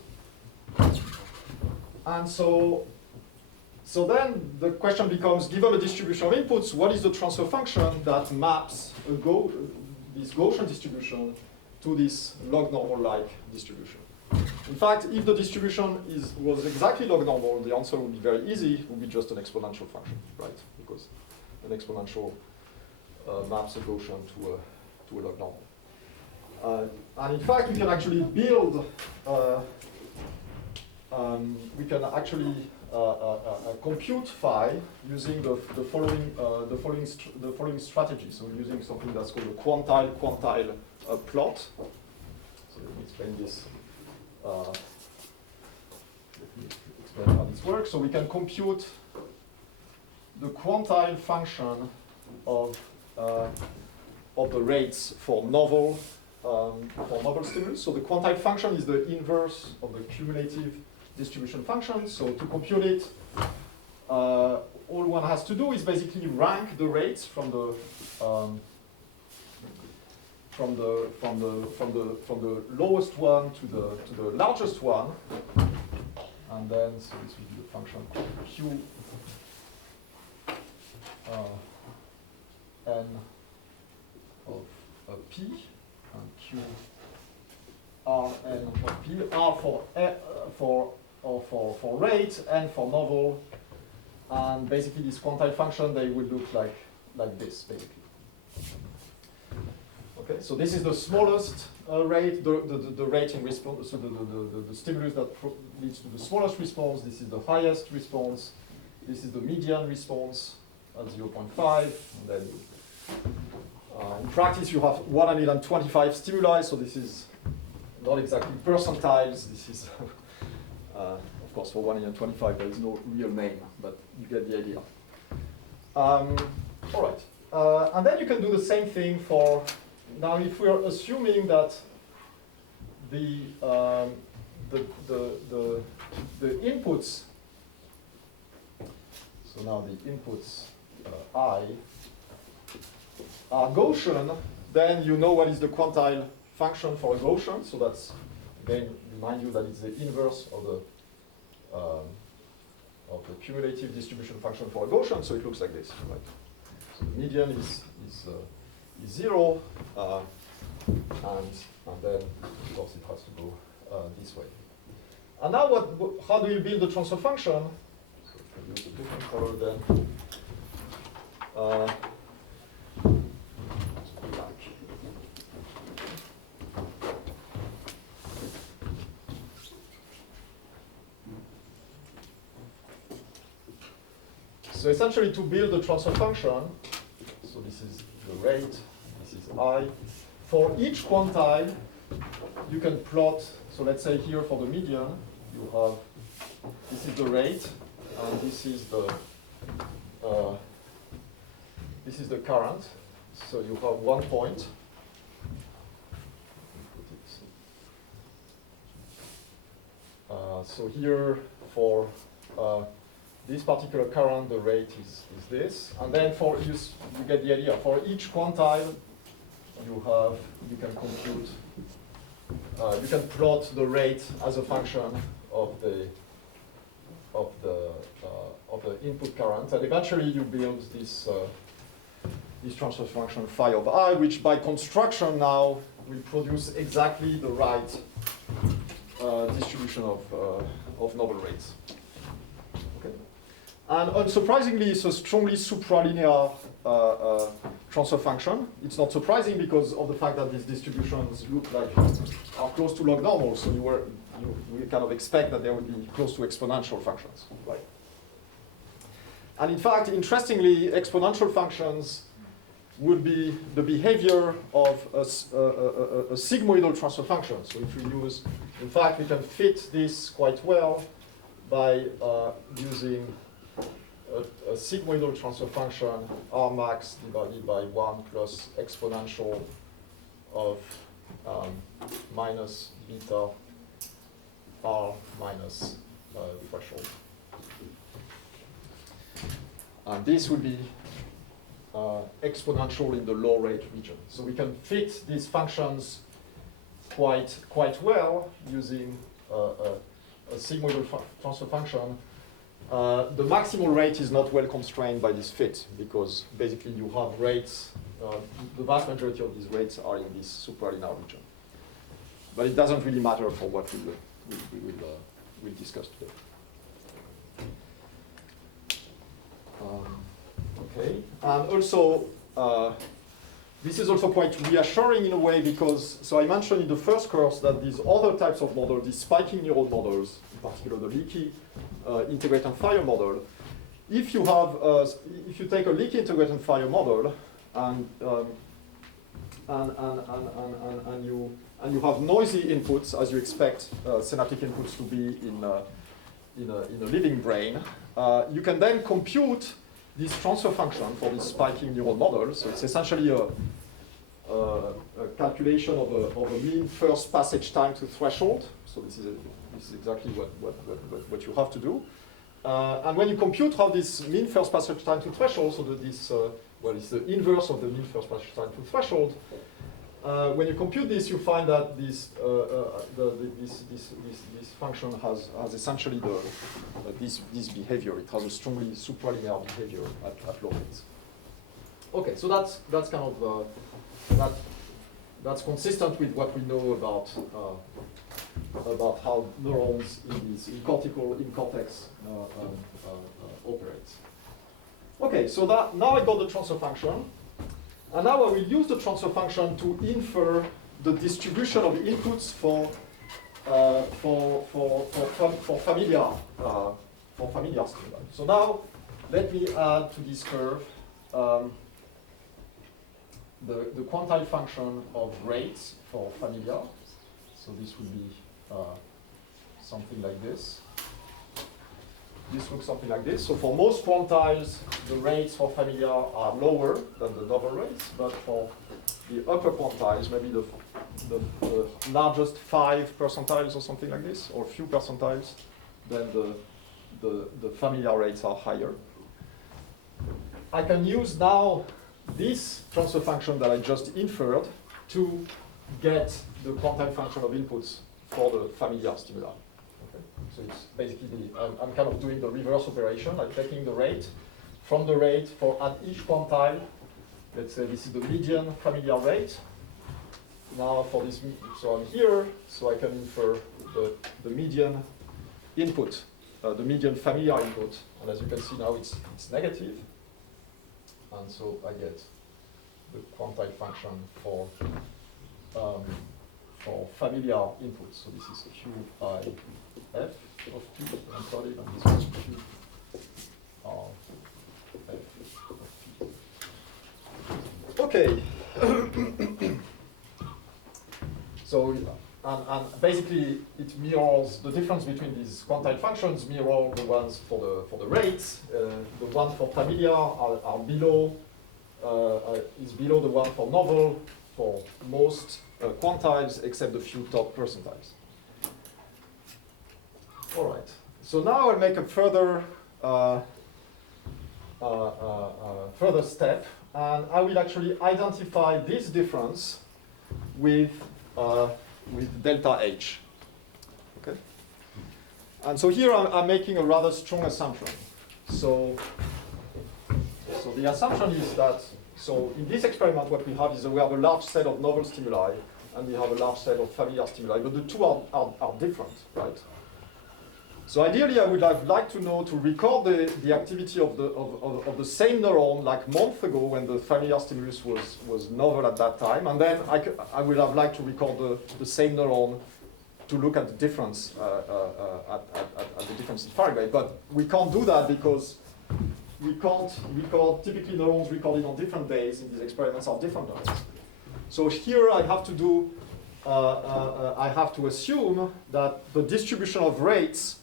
And so then the question becomes, given the distribution of inputs, what is the transfer function that maps this Gaussian distribution to this log normal-like distribution? In fact, if the distribution was exactly log normal, the answer would be very easy. It would be just an exponential function, right? Because an exponential maps a Gaussian to a log normal. And in fact, we can actually build, compute phi using the following strategy. So we're using something that's called a quantile plot. So let me explain this. Let me explain how this works. So we can compute the quantile function of the rates for novel stimulus. So the quantile function is the inverse of the cumulative distribution function. So to compute it, all one has to do is basically rank the rates from the lowest one to the largest one, and then so this will be a function called Q n of p, and Q r n of p, r for rate, n for novel, and basically this quantile function, they will look like this basically. Okay, so this is the smallest rate, the rate in response, so the stimulus that leads to the smallest response. This is the highest response. This is the median response at 0.5. And then in practice, you have 125 stimuli, so this is not exactly percentiles. This is, of course, for 125, there is no real name, but you get the idea. All right, and then you can do the same thing for. Now, if we are assuming that the inputs, so now the inputs I are Gaussian, then you know what is the quantile function for a Gaussian. So that's, again, remind you that it's the inverse of the cumulative distribution function for a Gaussian. So it looks like this, right? So the median is 0, and then of course it has to go this way. And now how do you build the transfer function? So use a different color then. Black. So essentially, to build the transfer function, so this is the rate, this is I. For each quantile, you can plot, so let's say here for the median, you have, this is the rate, and this is the current. So you have 1 point. So here for this particular current, the rate is this. And then for you get the idea. For each quantile, you can compute, you can plot the rate as a function of the input current, and eventually you build this transfer function phi of I, which by construction now will produce exactly the right distribution of novel rates. Okay. And unsurprisingly, it's a strongly supralinear transfer function. It's not surprising because of the fact that these distributions look like are close to log normal, so you kind of expect that they would be close to exponential functions, right? And in fact, interestingly, exponential functions would be the behavior of a sigmoidal transfer function. So if we use, in fact, we can fit this quite well by using a sigmoidal transfer function R max divided by 1 plus exponential of minus beta R minus threshold. And this would be exponential in the low rate region. So we can fit these functions quite well using a sigmoidal transfer function. The maximal rate is not well constrained by this fit because basically you have rates, the vast majority of these rates are in this supralinear region. But it doesn't really matter for what we'll discuss today. Okay, and also, this is also quite reassuring in a way because, so I mentioned in the first course that these other types of models, these spiking neuron models, in particular the leaky integrate and fire model, if you have, if you take a leaky integrate and fire model and you have noisy inputs as you expect synaptic inputs to be in a living brain, you can then compute this transfer function for this spiking neural model. So it's essentially a calculation of a mean first passage time to threshold. So this is exactly what you have to do. And when you compute how this mean first passage time to threshold, so that this, well, it's the inverse of the mean first passage time to threshold. When you compute this, you find that this function has essentially this behavior. It has a strongly supralinear behavior at low rates. Okay, so that's kind of that's consistent with what we know about how neurons in cortex operate. Okay, so now I got the transfer function. And now I will use the transfer function to infer the distribution of inputs for familiar stimuli. So now let me add to this curve the quantile function of rates for familiar. So this would be something like this. This looks something like this. So for most quantiles, the rates for familiar are lower than the novel rates, but for the upper quantiles, maybe the largest 5 percentiles or something like this, or few percentiles, then the familiar rates are higher. I can use now this transfer function that I just inferred to get the quantile function of inputs for the familiar stimuli. So it's basically, I'm kind of doing the reverse operation. I'm taking the rate from the rate for at each quantile. Let's say this is the median familiar rate. Now for this, so I'm here, so I can infer the median input, the median familiar input. And as you can see now, it's negative. And so I get the quantile function for familiar inputs. So this is Qi f of t, I'm sorry, and this is Q r f of t. Okay. So, and basically it mirrors the difference between these quantile functions mirror the ones for the rates. The one for familiar are below, is below the one for novel for most quantiles except the few top percentiles. All right. So now I'll make a further further step, and I will actually identify this difference with delta H. Okay. And so here I'm making a rather strong assumption. So the assumption is that, so in this experiment what we have is that we have a large set of novel stimuli and we have a large set of familiar stimuli, but the two are different, right? So ideally, I would have liked to know to record the activity of the same neuron like months ago when the familiar stimulus was novel at that time, and then I would have liked to record the same neuron to look at the difference at the difference in firing rate. But we can't do that because we can't record, typically neurons recorded on different days in these experiments are different neurons. So here I have to do, I have to assume that the distribution of rates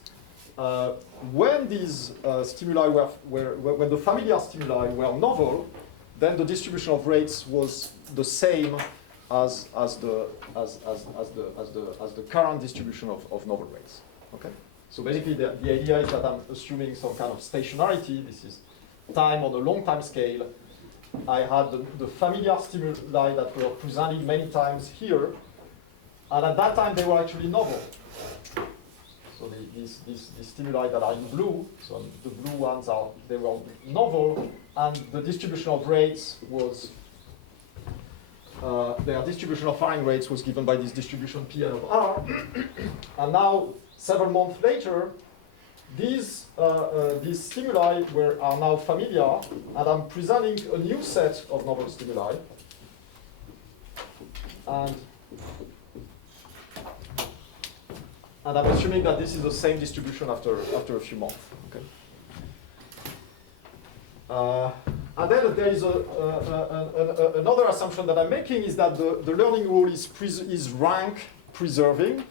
when these stimuli when the familiar stimuli were novel, then the distribution of rates was the same as the current distribution of novel rates. Okay. So basically, the idea is that I'm assuming some kind of stationarity. This is time on a long time scale. I had the familiar stimuli that were presented many times here, and at that time they were actually novel. So these stimuli that are in blue, so the blue ones they were novel, and the distribution of rates was their distribution of firing rates was given by this distribution Pn of R. And now, several months later, these stimuli are now familiar, and I'm presenting a new set of novel stimuli. And I'm assuming that this is the same distribution after a few months. Okay. And then there is another assumption that I'm making is that the learning rule is rank preserving.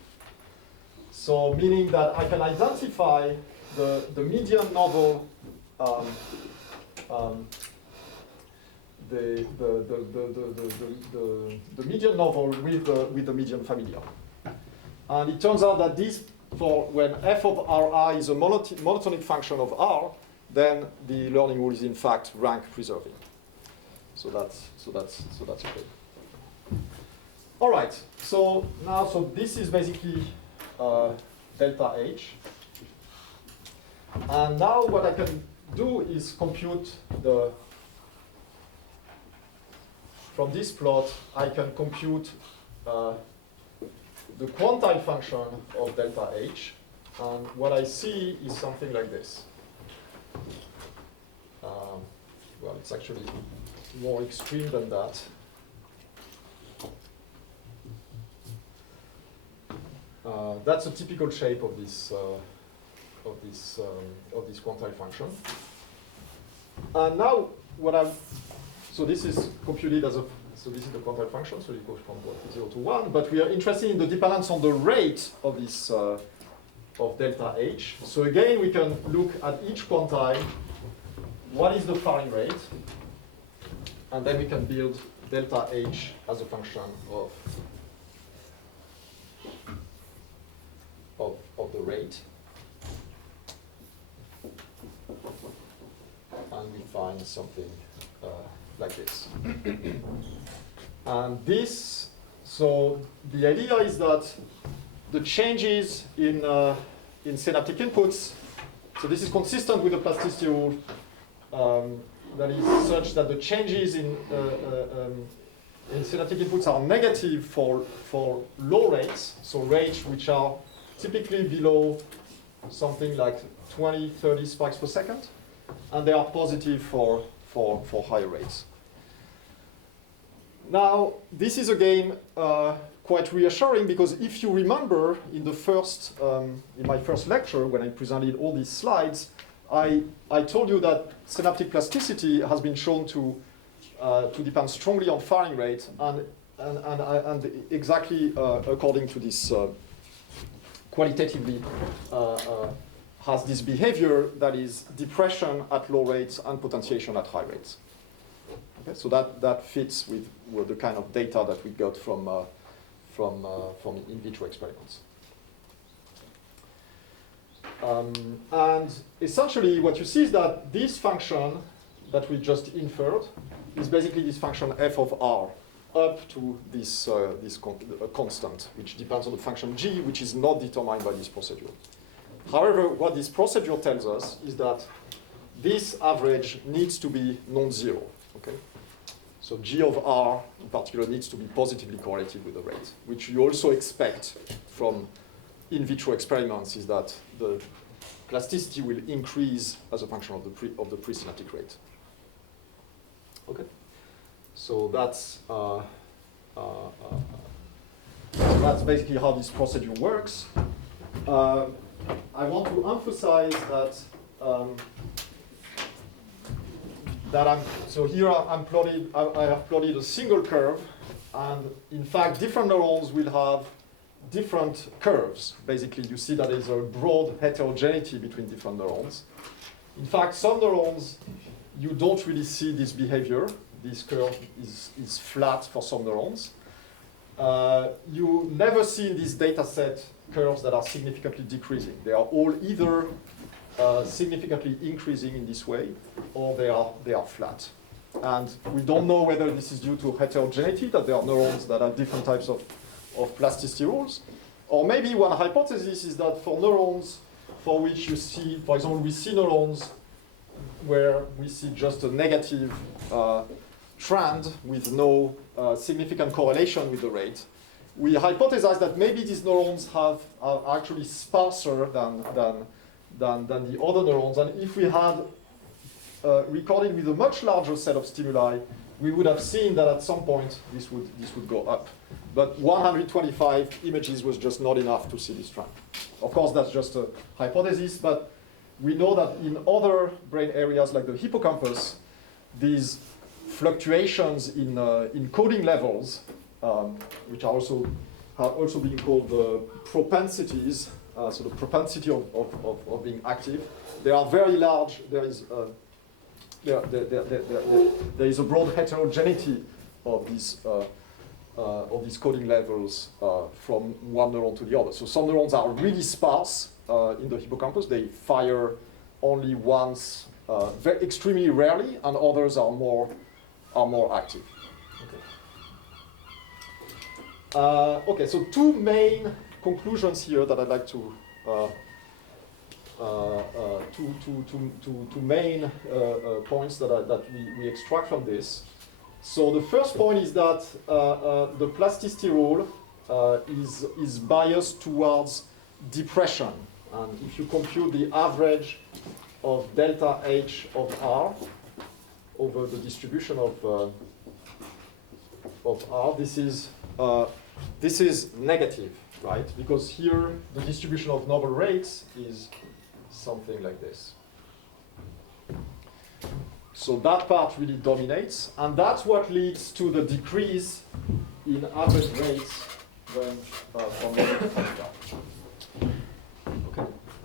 So meaning that I can identify the median novel, the median novel with the median familiar. And it turns out that when f of Ri is a monotonic function of R, then the learning rule is in fact rank preserving. So that's okay. All right. So this is basically delta H. And now what I can do is compute from this plot, I can compute the quantile function of delta H. And what I see is something like this. Well, it's actually more extreme than that. That's a typical shape of this quantile function. And now so this is computed so this is the quantile function, so it goes from 0 to 1, but we are interested in the dependence on the rate of this of delta H. So again, we can look at each quantile. What is the firing rate? And then we can build delta H as a function of the rate. And we find something like this. And so the idea is that the changes in synaptic inputs, so this is consistent with the plasticity rule, that is such that the changes in synaptic inputs are negative for low rates, so rates which are typically below something like 20, 30 spikes per second, and they are positive for higher rates. Now, this is again quite reassuring because if you remember in my first lecture when I presented all these slides, I told you that synaptic plasticity has been shown to depend strongly on firing rate and exactly according to this qualitatively has this behavior that is depression at low rates and potentiation at high rates. Okay, so that fits with the kind of data that we got from in vitro experiments. And essentially what you see is that this function that we just inferred is basically this function f of R up to this constant, which depends on the function g, which is not determined by this procedure. However, what this procedure tells us is that this average needs to be non-zero. Okay? So g of R in particular needs to be positively correlated with the rate, which you also expect from in vitro experiments is that the plasticity will increase as a function of the presynaptic rate. Okay, so that's basically how this procedure works. I want to emphasize that so here I have plotted a single curve, and in fact different neurons will have different curves. Basically, you see that there's a broad heterogeneity between different neurons. In fact, some neurons, you don't really see this behavior. This curve is flat for some neurons. You never see in this data set curves that are significantly decreasing. They are all either significantly increasing in this way, or they are flat. And we don't know whether this is due to heterogeneity, that there are neurons that have different types of plasticity rules. Or maybe one hypothesis is that for neurons for which you see, for example, we see neurons where we see just a negative trend with no significant correlation with the rate, we hypothesize that maybe these neurons are actually sparser than the other neurons. And if we had recorded with a much larger set of stimuli, we would have seen that at some point this would go up. But 125 images was just not enough to see this trend. Of course, that's just a hypothesis, but we know that in other brain areas like the hippocampus, these fluctuations in coding levels, which are also being called the propensities, so the propensity of being active, they are very large. There is a broad heterogeneity of these coding levels from one neuron to the other. So some neurons are really sparse in the hippocampus. They fire only once, very extremely rarely, and others are more active. Okay, so two main conclusions here that I'd like to two main points that we extract from this. So the first point is that the plasticity rule is biased towards depression. And if you compute the average of delta H of R over the distribution of R, this is negative, right? Because here the distribution of novel rates is something like this. So that part really dominates, and that's what leads to the decrease in average rates when from okay.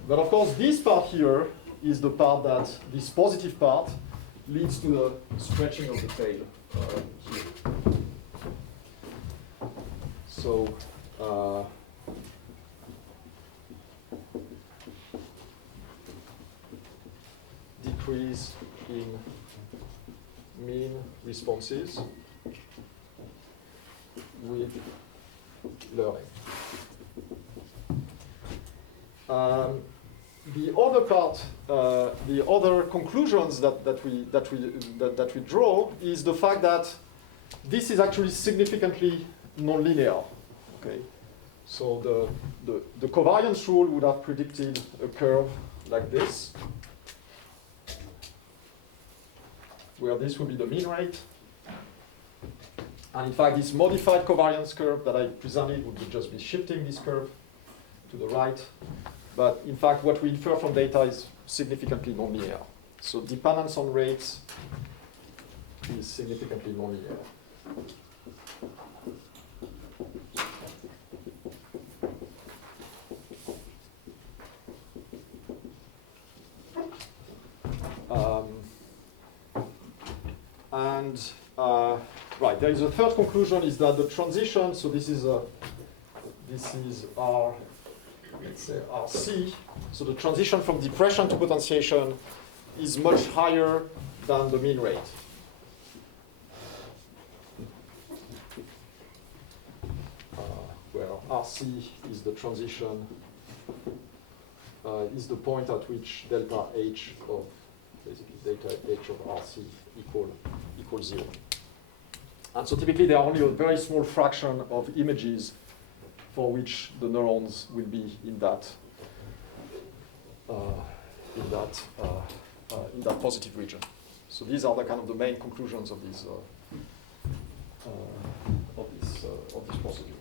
But of course, this part here is the part that this positive part leads to the stretching of the tail here. So decrease in mean responses with learning. The other part, the other conclusions that we draw is the fact that this is actually significantly nonlinear. Okay, so the covariance rule would have predicted a curve like this, where this would be the mean rate. And in fact, this modified covariance curve that I presented would just be shifting this curve to the right. But in fact, what we infer from data is significantly nonlinear. So dependence on rates is significantly nonlinear. Right, there is a third conclusion, is that the transition, so this is our, let's say, RC, so the transition from depression to potentiation is much higher than the mean rate. Where RC is the transition, is the point at which delta H of, basically delta H of RC equals 0. And so typically there are only a very small fraction of images for which the neurons will be in that positive region. So these are the kind of the main conclusions of this procedure.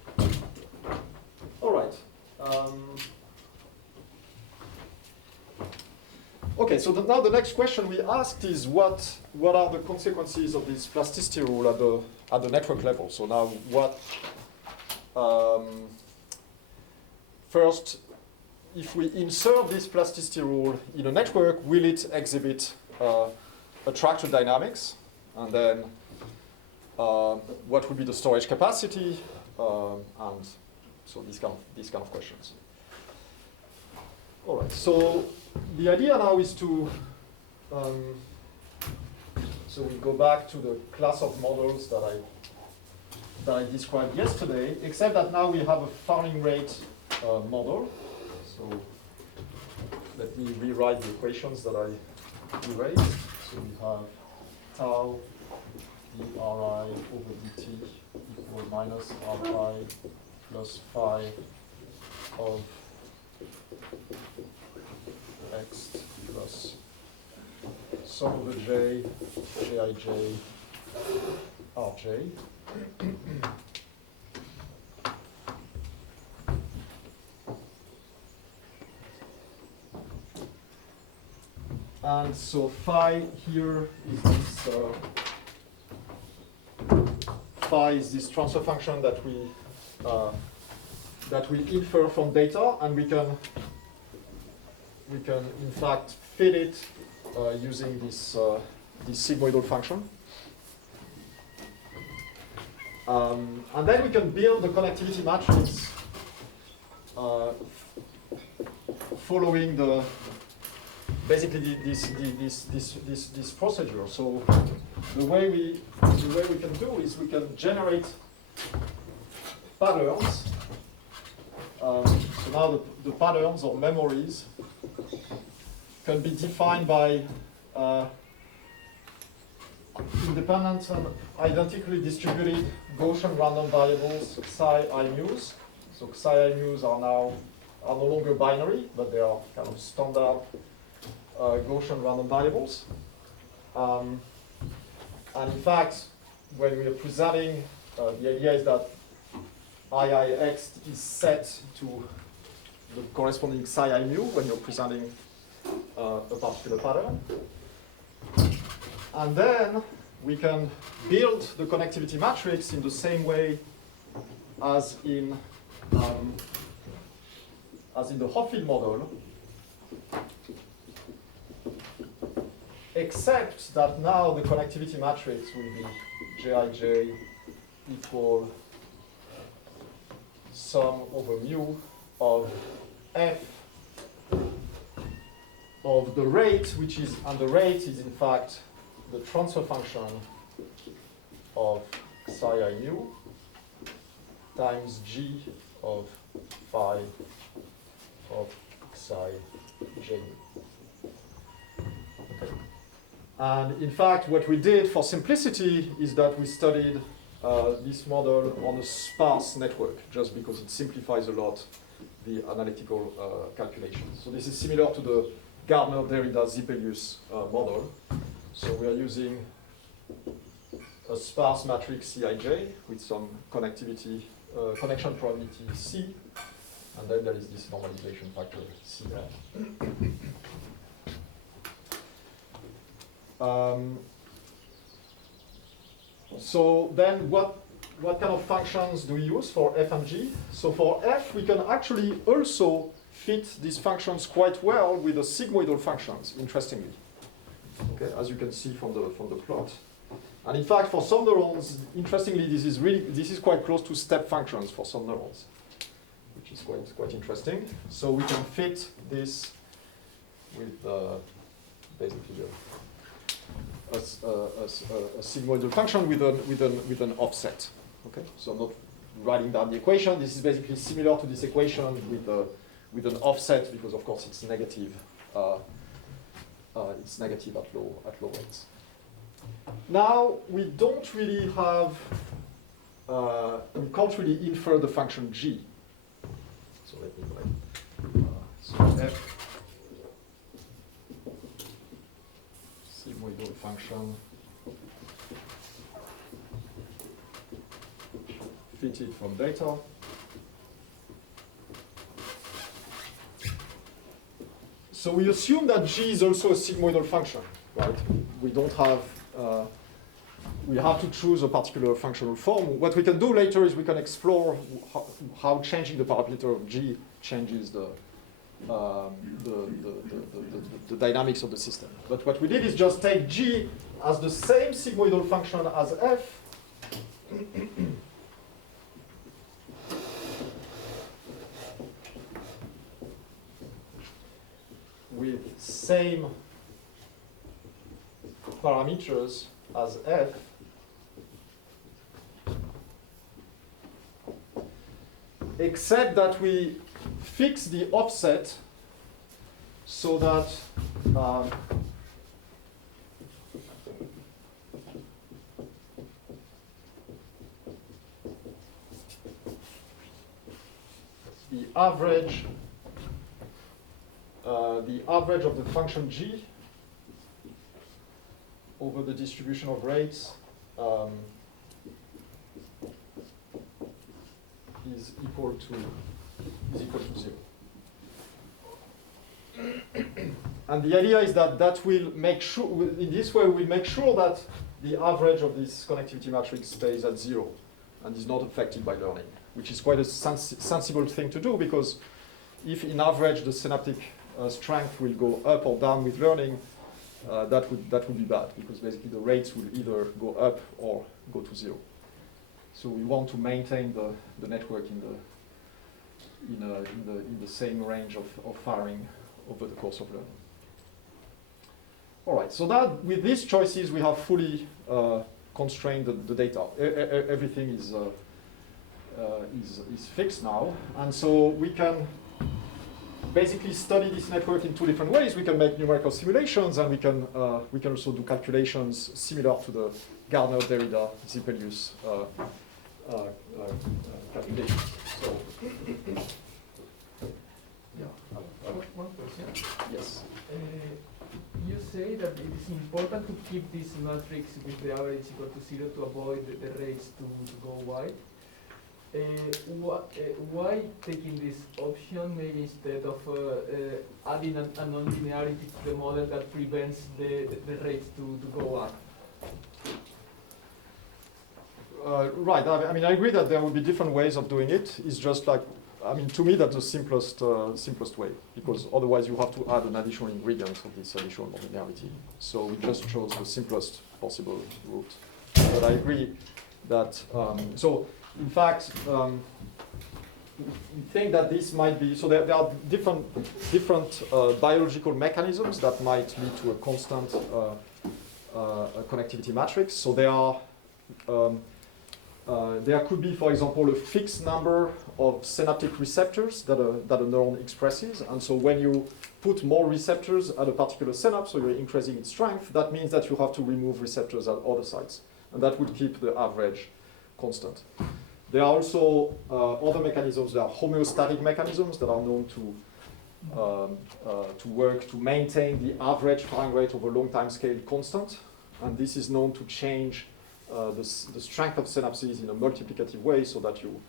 All right. Okay, so now the next question we asked is what are the consequences of this plasticity rule at the network level? So now what? First, if we insert this plasticity rule in a network, will it exhibit attractor dynamics? And then what will be the storage capacity? And so these kind of questions. All right. So the idea now is to so we go back to the class of models that I described yesterday, except that now we have a fouling rate model. So let me rewrite the equations that I erased. So we have tau dri over dt equal minus ri plus phi of x plus sum over j, jij, rj. And so phi here is this phi is this transfer function that we infer from data, and we can in fact fit it using this sigmoidal function. And then we can build the connectivity matrix following basically this procedure. So the way we can do is we can generate patterns. So now the patterns or memories can be defined by independent and identically distributed Gaussian random variables psi I mu's. So psi I mu's are no longer binary, but they are kind of standard Gaussian random variables. And in fact, when we are presenting, the idea is that IIX is set to the corresponding psi I mu when you're presenting a particular pattern. And then we can build the connectivity matrix in the same way as in the Hopfield model, except that now the connectivity matrix will be Jij equal sum over mu of f of the rate, and the rate is in fact the transfer function of psi I mu times g of phi of psi j mu. Okay. And in fact, what we did for simplicity is that we studied this model on a sparse network, just because it simplifies a lot the analytical calculations. So this is similar to the Gardner-Derrida-Zipelius model. So we are using a sparse matrix Cij with some connectivity, connection probability C, and then there is this normalization factor Cn. So then what kind of functions do we use for f and g? So for f, we can actually also fit these functions quite well with the sigmoidal functions, interestingly. Okay, as you can see from the plot. And in fact, for some neurons, interestingly, this is quite close to step functions for some neurons, which is quite interesting. So we can fit this with basically a sigmoidal function with an offset. Okay, so I'm not writing down the equation. This is basically similar to this equation with an offset, because of course it's negative. It's negative at low rates. Now we don't really have. We can't really infer the function g. f sigmoidal function fitted from data. So we assume that G is also a sigmoidal function, right? We don't have, we have to choose a particular functional form. What we can do later is we can explore how changing the parameter of G changes the dynamics of the system. But what we did is just take G as the same sigmoidal function as F, with same parameters as F, except that we fix the offset so that the average of the function G over the distribution of rates is equal to 0. And the idea is that that will make sure, in this way, we'll make sure that the average of this connectivity matrix stays at 0 and is not affected by learning, which is quite a sensible thing to do, because if in average the synaptic strength will go up or down with learning, that would be bad, because basically the rates will either go up or go to 0. So we want to maintain the network in the same range of firing over the course of learning. All right. So that with these choices we have fully constrained the data. Everything is fixed now, and so we can basically study this network in two different ways. We can make numerical simulations, and we can also do calculations similar to the Gardner-Derrida-Zippelius calculations. So, yeah. One question. Yes. You say that it is important to keep this matrix with the average equal to 0 to avoid the rates to go wide. Why taking this option maybe instead of adding a non-linearity to the model that prevents the rates to go up? Right. I mean, I agree that there will be different ways of doing it. It's just like, I mean, to me, that's the simplest way, because otherwise you have to add an additional ingredient of this additional nonlinearity. So we just chose the simplest possible route. But I agree that, so in fact, we think that this might be, so there are different biological mechanisms that might lead to a constant connectivity matrix. So there could be, for example, a fixed number of synaptic receptors that a neuron expresses. And so when you put more receptors at a particular synapse, so you're increasing its strength, that means that you have to remove receptors at other sites. And that would keep the average constant. There are also other mechanisms. There are homeostatic mechanisms that are known to work to maintain the average firing rate over a long time scale constant. And this is known to change the strength of synapses in a multiplicative way so that you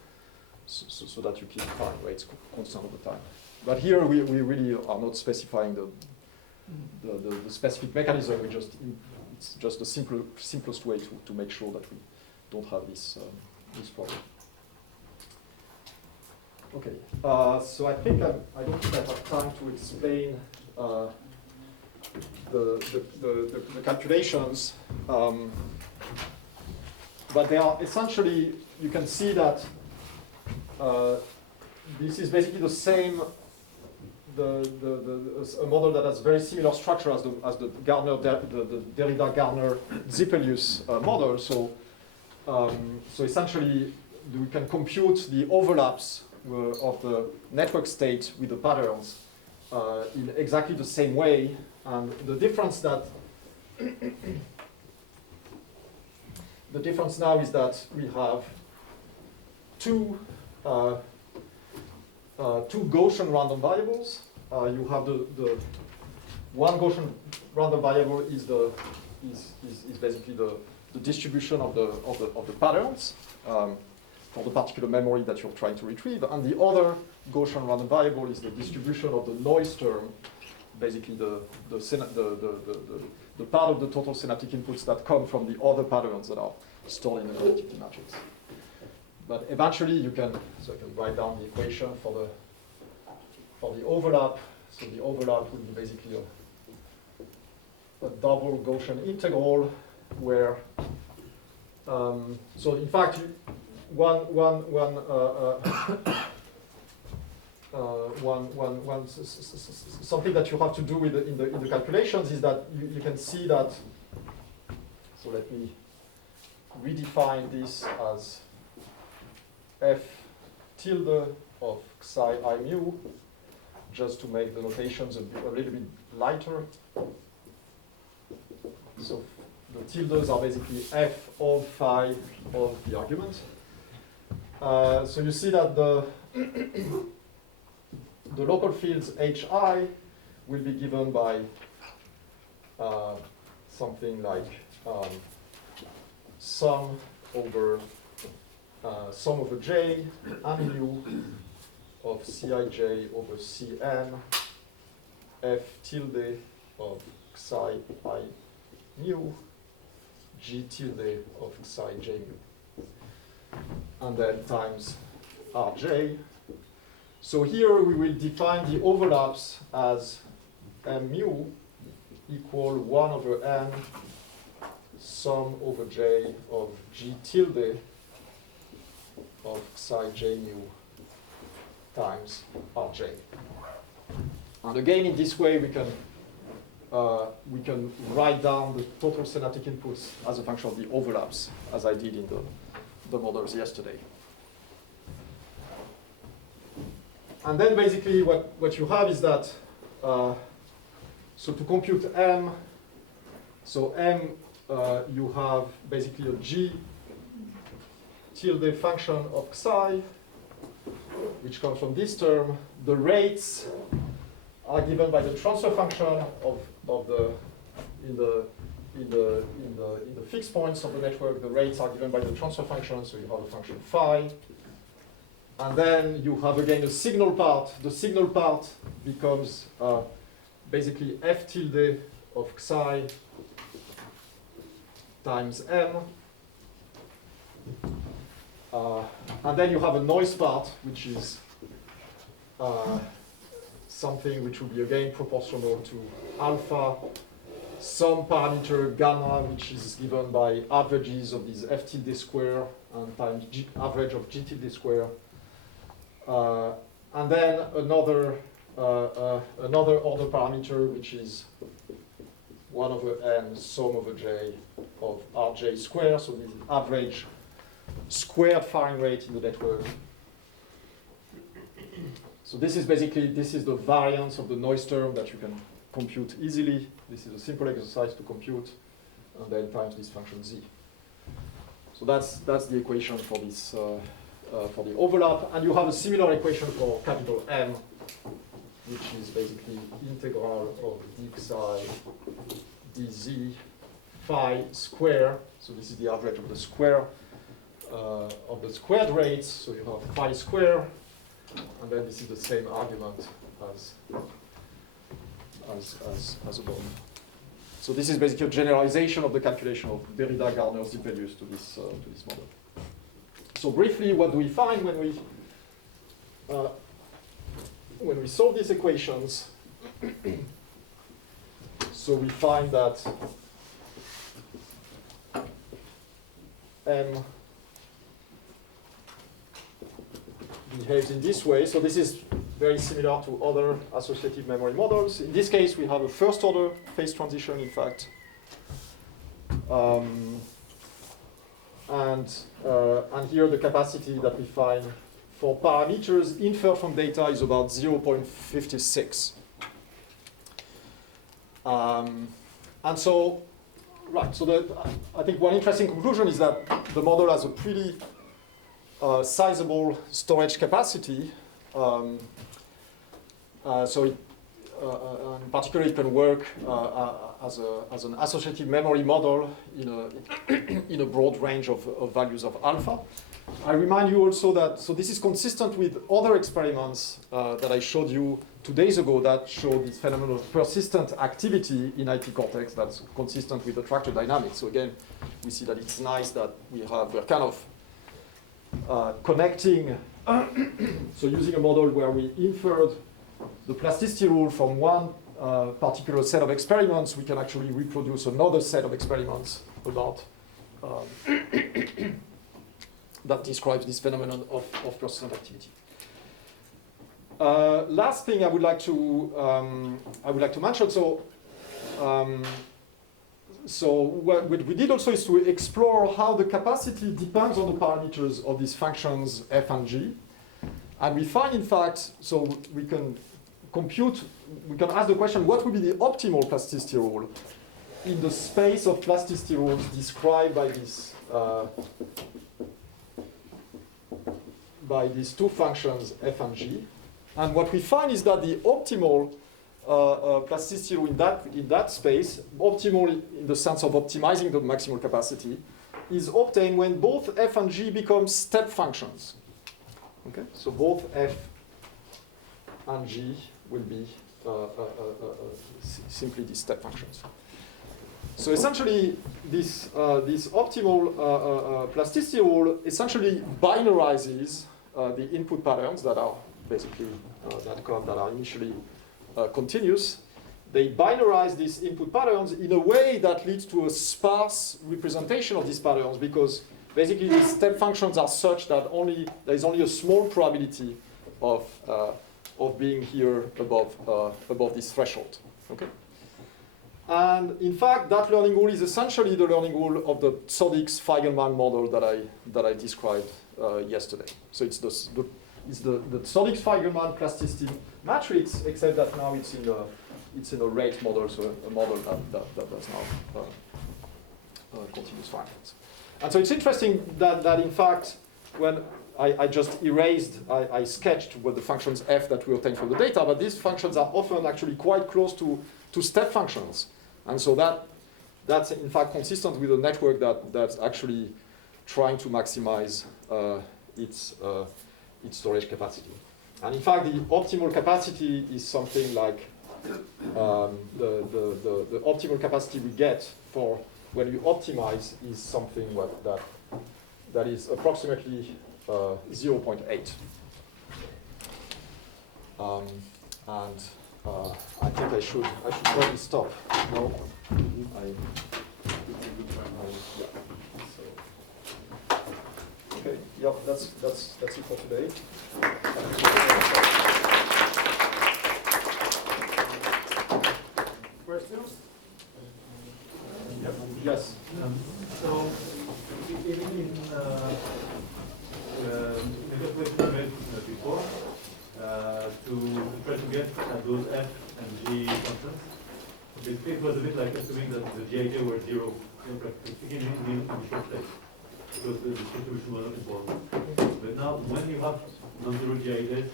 keep firing rates constant over time. But here we really are not specifying the specific mechanism. It's just the simplest way to make sure that we don't have this problem. Okay, so I think I don't think I have time to explain the calculations. But they are essentially, you can see that this is basically the same, a model that has very similar structure as the Derrida-Gardner-Zippelius model. So essentially, we can compute the overlaps of the network state with the patterns in exactly the same way. And the difference now is that we have two Gaussian random variables. you have the one Gaussian random variable is basically the distribution of the patterns for the particular memory that you're trying to retrieve, and the other Gaussian random variable is the distribution of the noise term, basically the part of the total synaptic inputs that come from the other patterns that are stored in the connectivity matrix. But eventually you can write down the equation for the overlap. So the overlap will be basically a double Gaussian integral where, so in fact, something that you have to do in the calculations is that you can see that, so let me redefine this as f tilde of psi I mu, just to make the notations a little bit lighter. So the tildes are basically f of phi of the argument. So you see that the local fields hi will be given by something like sum over j and mu of Cij over Cn f tilde of psi I mu g tilde of psi j mu, and then times rj. So here we will define the overlaps as m mu equal 1 over n sum over j of g tilde of psi j mu times rj. And again, in this way, we can write down the total synaptic inputs as a function of the overlaps, as I did in the models yesterday. And then basically what you have is that, so to compute m, so m, you have basically a g tilde function of psi, which comes from this term. The rates are given by the transfer function in the fixed points of the network. The rates are given by the transfer function, so you have a function phi. And then you have again a signal part. The signal part becomes basically f tilde of psi times m. And then you have a noise part, which is something which will be again proportional to alpha, some parameter gamma, which is given by averages of these f tilde square and times average of g tilde square. And then another order parameter, which is 1 over n sum over j of rj square. So this is average squared firing rate in the network. So this is basically, this is the variance of the noise term that you can compute easily. This is a simple exercise to compute, and then times this function z. So that's the equation for this for the overlap, and you have a similar equation for capital M, which is basically integral of d psi dz phi square. So this is the average of the square of the squared rates. So you have phi square, and then this is the same argument as above. So this is basically a generalization of the calculation of Derrida-Gardner's deep values to this model. So briefly, what do we find when we solve these equations? So we find that M behaves in this way. So this is very similar to other associative memory models. In this case, we have a first order phase transition, in fact. And here the capacity that we find for parameters inferred from data is about 0.56. And so, right, so I think one interesting conclusion is that the model has a pretty sizable storage capacity. So in particular, it can work as an associative memory model in a broad range of values of alpha. I remind you also that, so this is consistent with other experiments that I showed you 2 days ago that show this phenomenon of persistent activity in IT cortex that's consistent with attractor dynamics. So again, we see that it's nice that we're kind of connecting, so using a model where we inferred the plasticity rule from one particular set of experiments, we can actually reproduce another set of experiments about that describes this phenomenon of persistent activity. Last thing I would like to mention. So what we did also is to explore how the capacity depends on the parameters of these functions f and g, and we find, in fact, so we can ask the question: what would be the optimal plasticity rule in the space of plasticity rules described by this? By these two functions f and g, and what we find is that the optimal plasticity rule in that space, optimal in the sense of optimizing the maximal capacity, is obtained when both f and g become step functions. Okay, so both f and g will be simply these step functions. So essentially, this optimal plasticity rule essentially binarizes the input patterns that are basically that are initially continuous. They binarize these input patterns in a way that leads to a sparse representation of these patterns, because basically these step functions are such that there is only a small probability of being here above this threshold. Okay. And in fact, that learning rule is essentially the learning rule of the Sodix-Feigelman model that I described yesterday. So it's the Sodix-Feigelman plasticity matrix, except that now it's in a rate model, so a model that does now continuous functions. And so it's interesting that in fact, when I just erased, I sketched what the functions f that we obtained from the data, but these functions are often actually quite close to step functions. And so that's in fact consistent with a network that's actually trying to maximize its storage capacity. And in fact, the optimal capacity is something like the optimal capacity we get for when you optimize is something that is approximately 0.8. I think I should probably stop. No, yeah. So, okay. Yep. That's it for today. Questions? Yep. Yes. So, even in the question you made before, to try to get those f and g functions, it was a bit like assuming that the gij were zero, practically speaking, in the short place, because the distribution was not important. But now, when you have non-zero gijs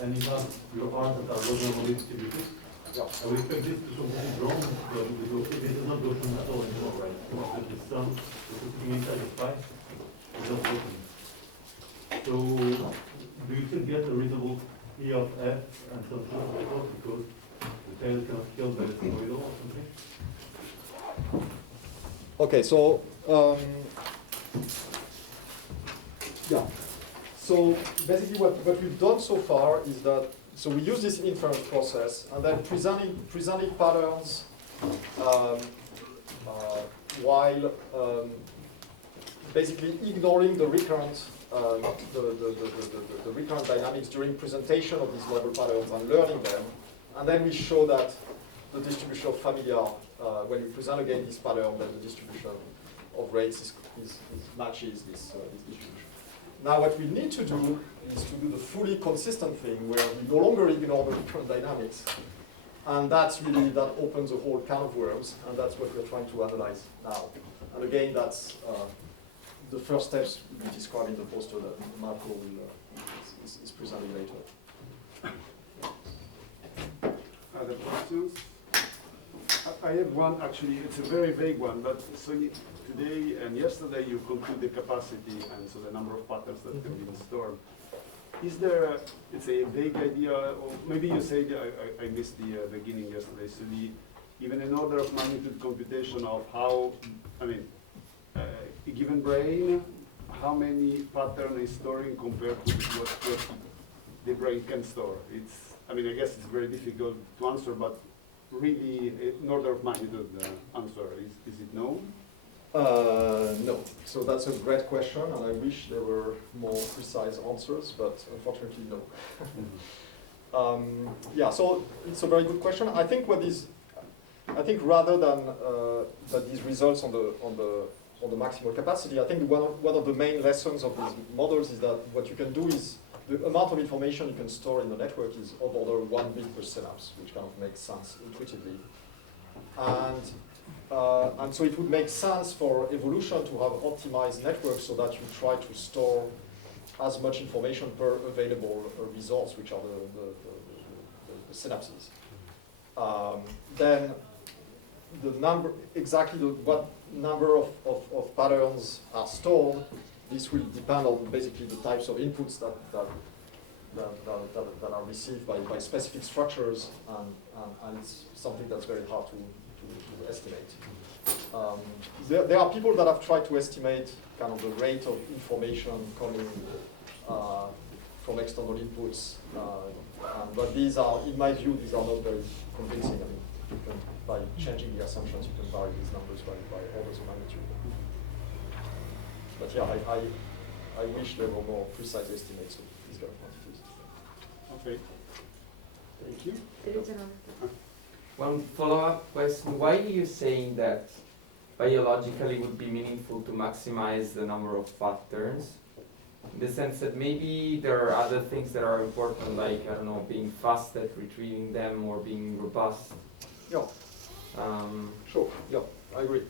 and you have your R's that are normally distributed, I would expect this to show something wrong, because this is not Gaussian at all anymore, right? Because the sum, the sitting inside the phi, is not Gaussian. So, do you still get a reasonable E of f and some sort of record because the tail is kind of killed by the sigmoidal or something? Okay, so yeah. So basically, what we've done so far is that we use this inference process and then presenting patterns while basically ignoring the recurrent the recurrent dynamics during presentation of these model patterns and learning them, and then we show that the distribution of familiar when we present again this pattern, then the distribution of rates matches this distribution. Now what we need to do is to do the fully consistent thing where we no longer ignore the recurrent dynamics, and that opens a whole can of worms, and that's what we're trying to analyze now. And again, that's the first steps we describe in the poster that Marco is presenting later. other questions? I have one, actually, it's a very vague one, but so today and yesterday you compute the capacity and so the number of patterns that can be stored. Is there, it's a vague idea, or maybe you said, I missed the beginning yesterday, so even an order of magnitude computation of how, I mean, a given brain, how many pattern is storing compared to what the brain can store? It's, I mean, I guess it's very difficult to answer, but really an order of magnitude answer, is it known? No. So that's a great question, and I wish there were more precise answers, but unfortunately, no. Yeah, so it's a very good question. I think rather than that these results on the maximal capacity, I think one of the main lessons of these models is that what you can do is the amount of information you can store in the network is of order 1 bit per synapse, which kind of makes sense intuitively. And so it would make sense for evolution to have optimized networks so that you try to store as much information per available resource, which are the synapses. Then the number, what number of patterns are stored, this will depend on basically the types of inputs that are received by specific structures, and it's something that's very hard to estimate. There are people that have tried to estimate kind of the rate of information coming from external inputs, but these are, in my view, these are not very convincing. I mean, you can, by changing the assumptions, you can vary these numbers by orders of magnitude. But yeah, I wish there were more precise estimates of these kind of quantities. Okay. Thank you. There is another. One follow-up question, why are you saying that biologically it would be meaningful to maximize the number of patterns? In the sense that maybe there are other things that are important, like, I don't know, being fast at retrieving them or being robust. Yeah. Sure, yeah, I agree.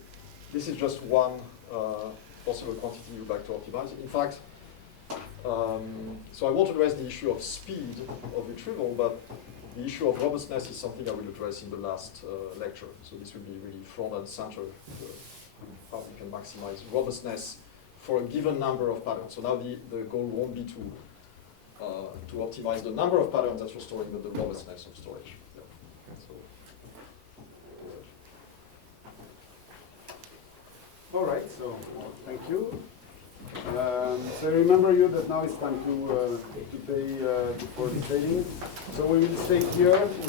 This is just one possible quantity you'd like to optimize. In fact, so I won't address the issue of speed of retrieval, but the issue of robustness is something I will address in the last lecture. So this will be really front and center, how we can maximize robustness for a given number of patterns. So now the goal won't be to optimize the number of patterns that you're storing, but the robustness of storage. Yeah. So, all right, so thank you. So I remember you that now it's time to pay for the savings. So we will stay here.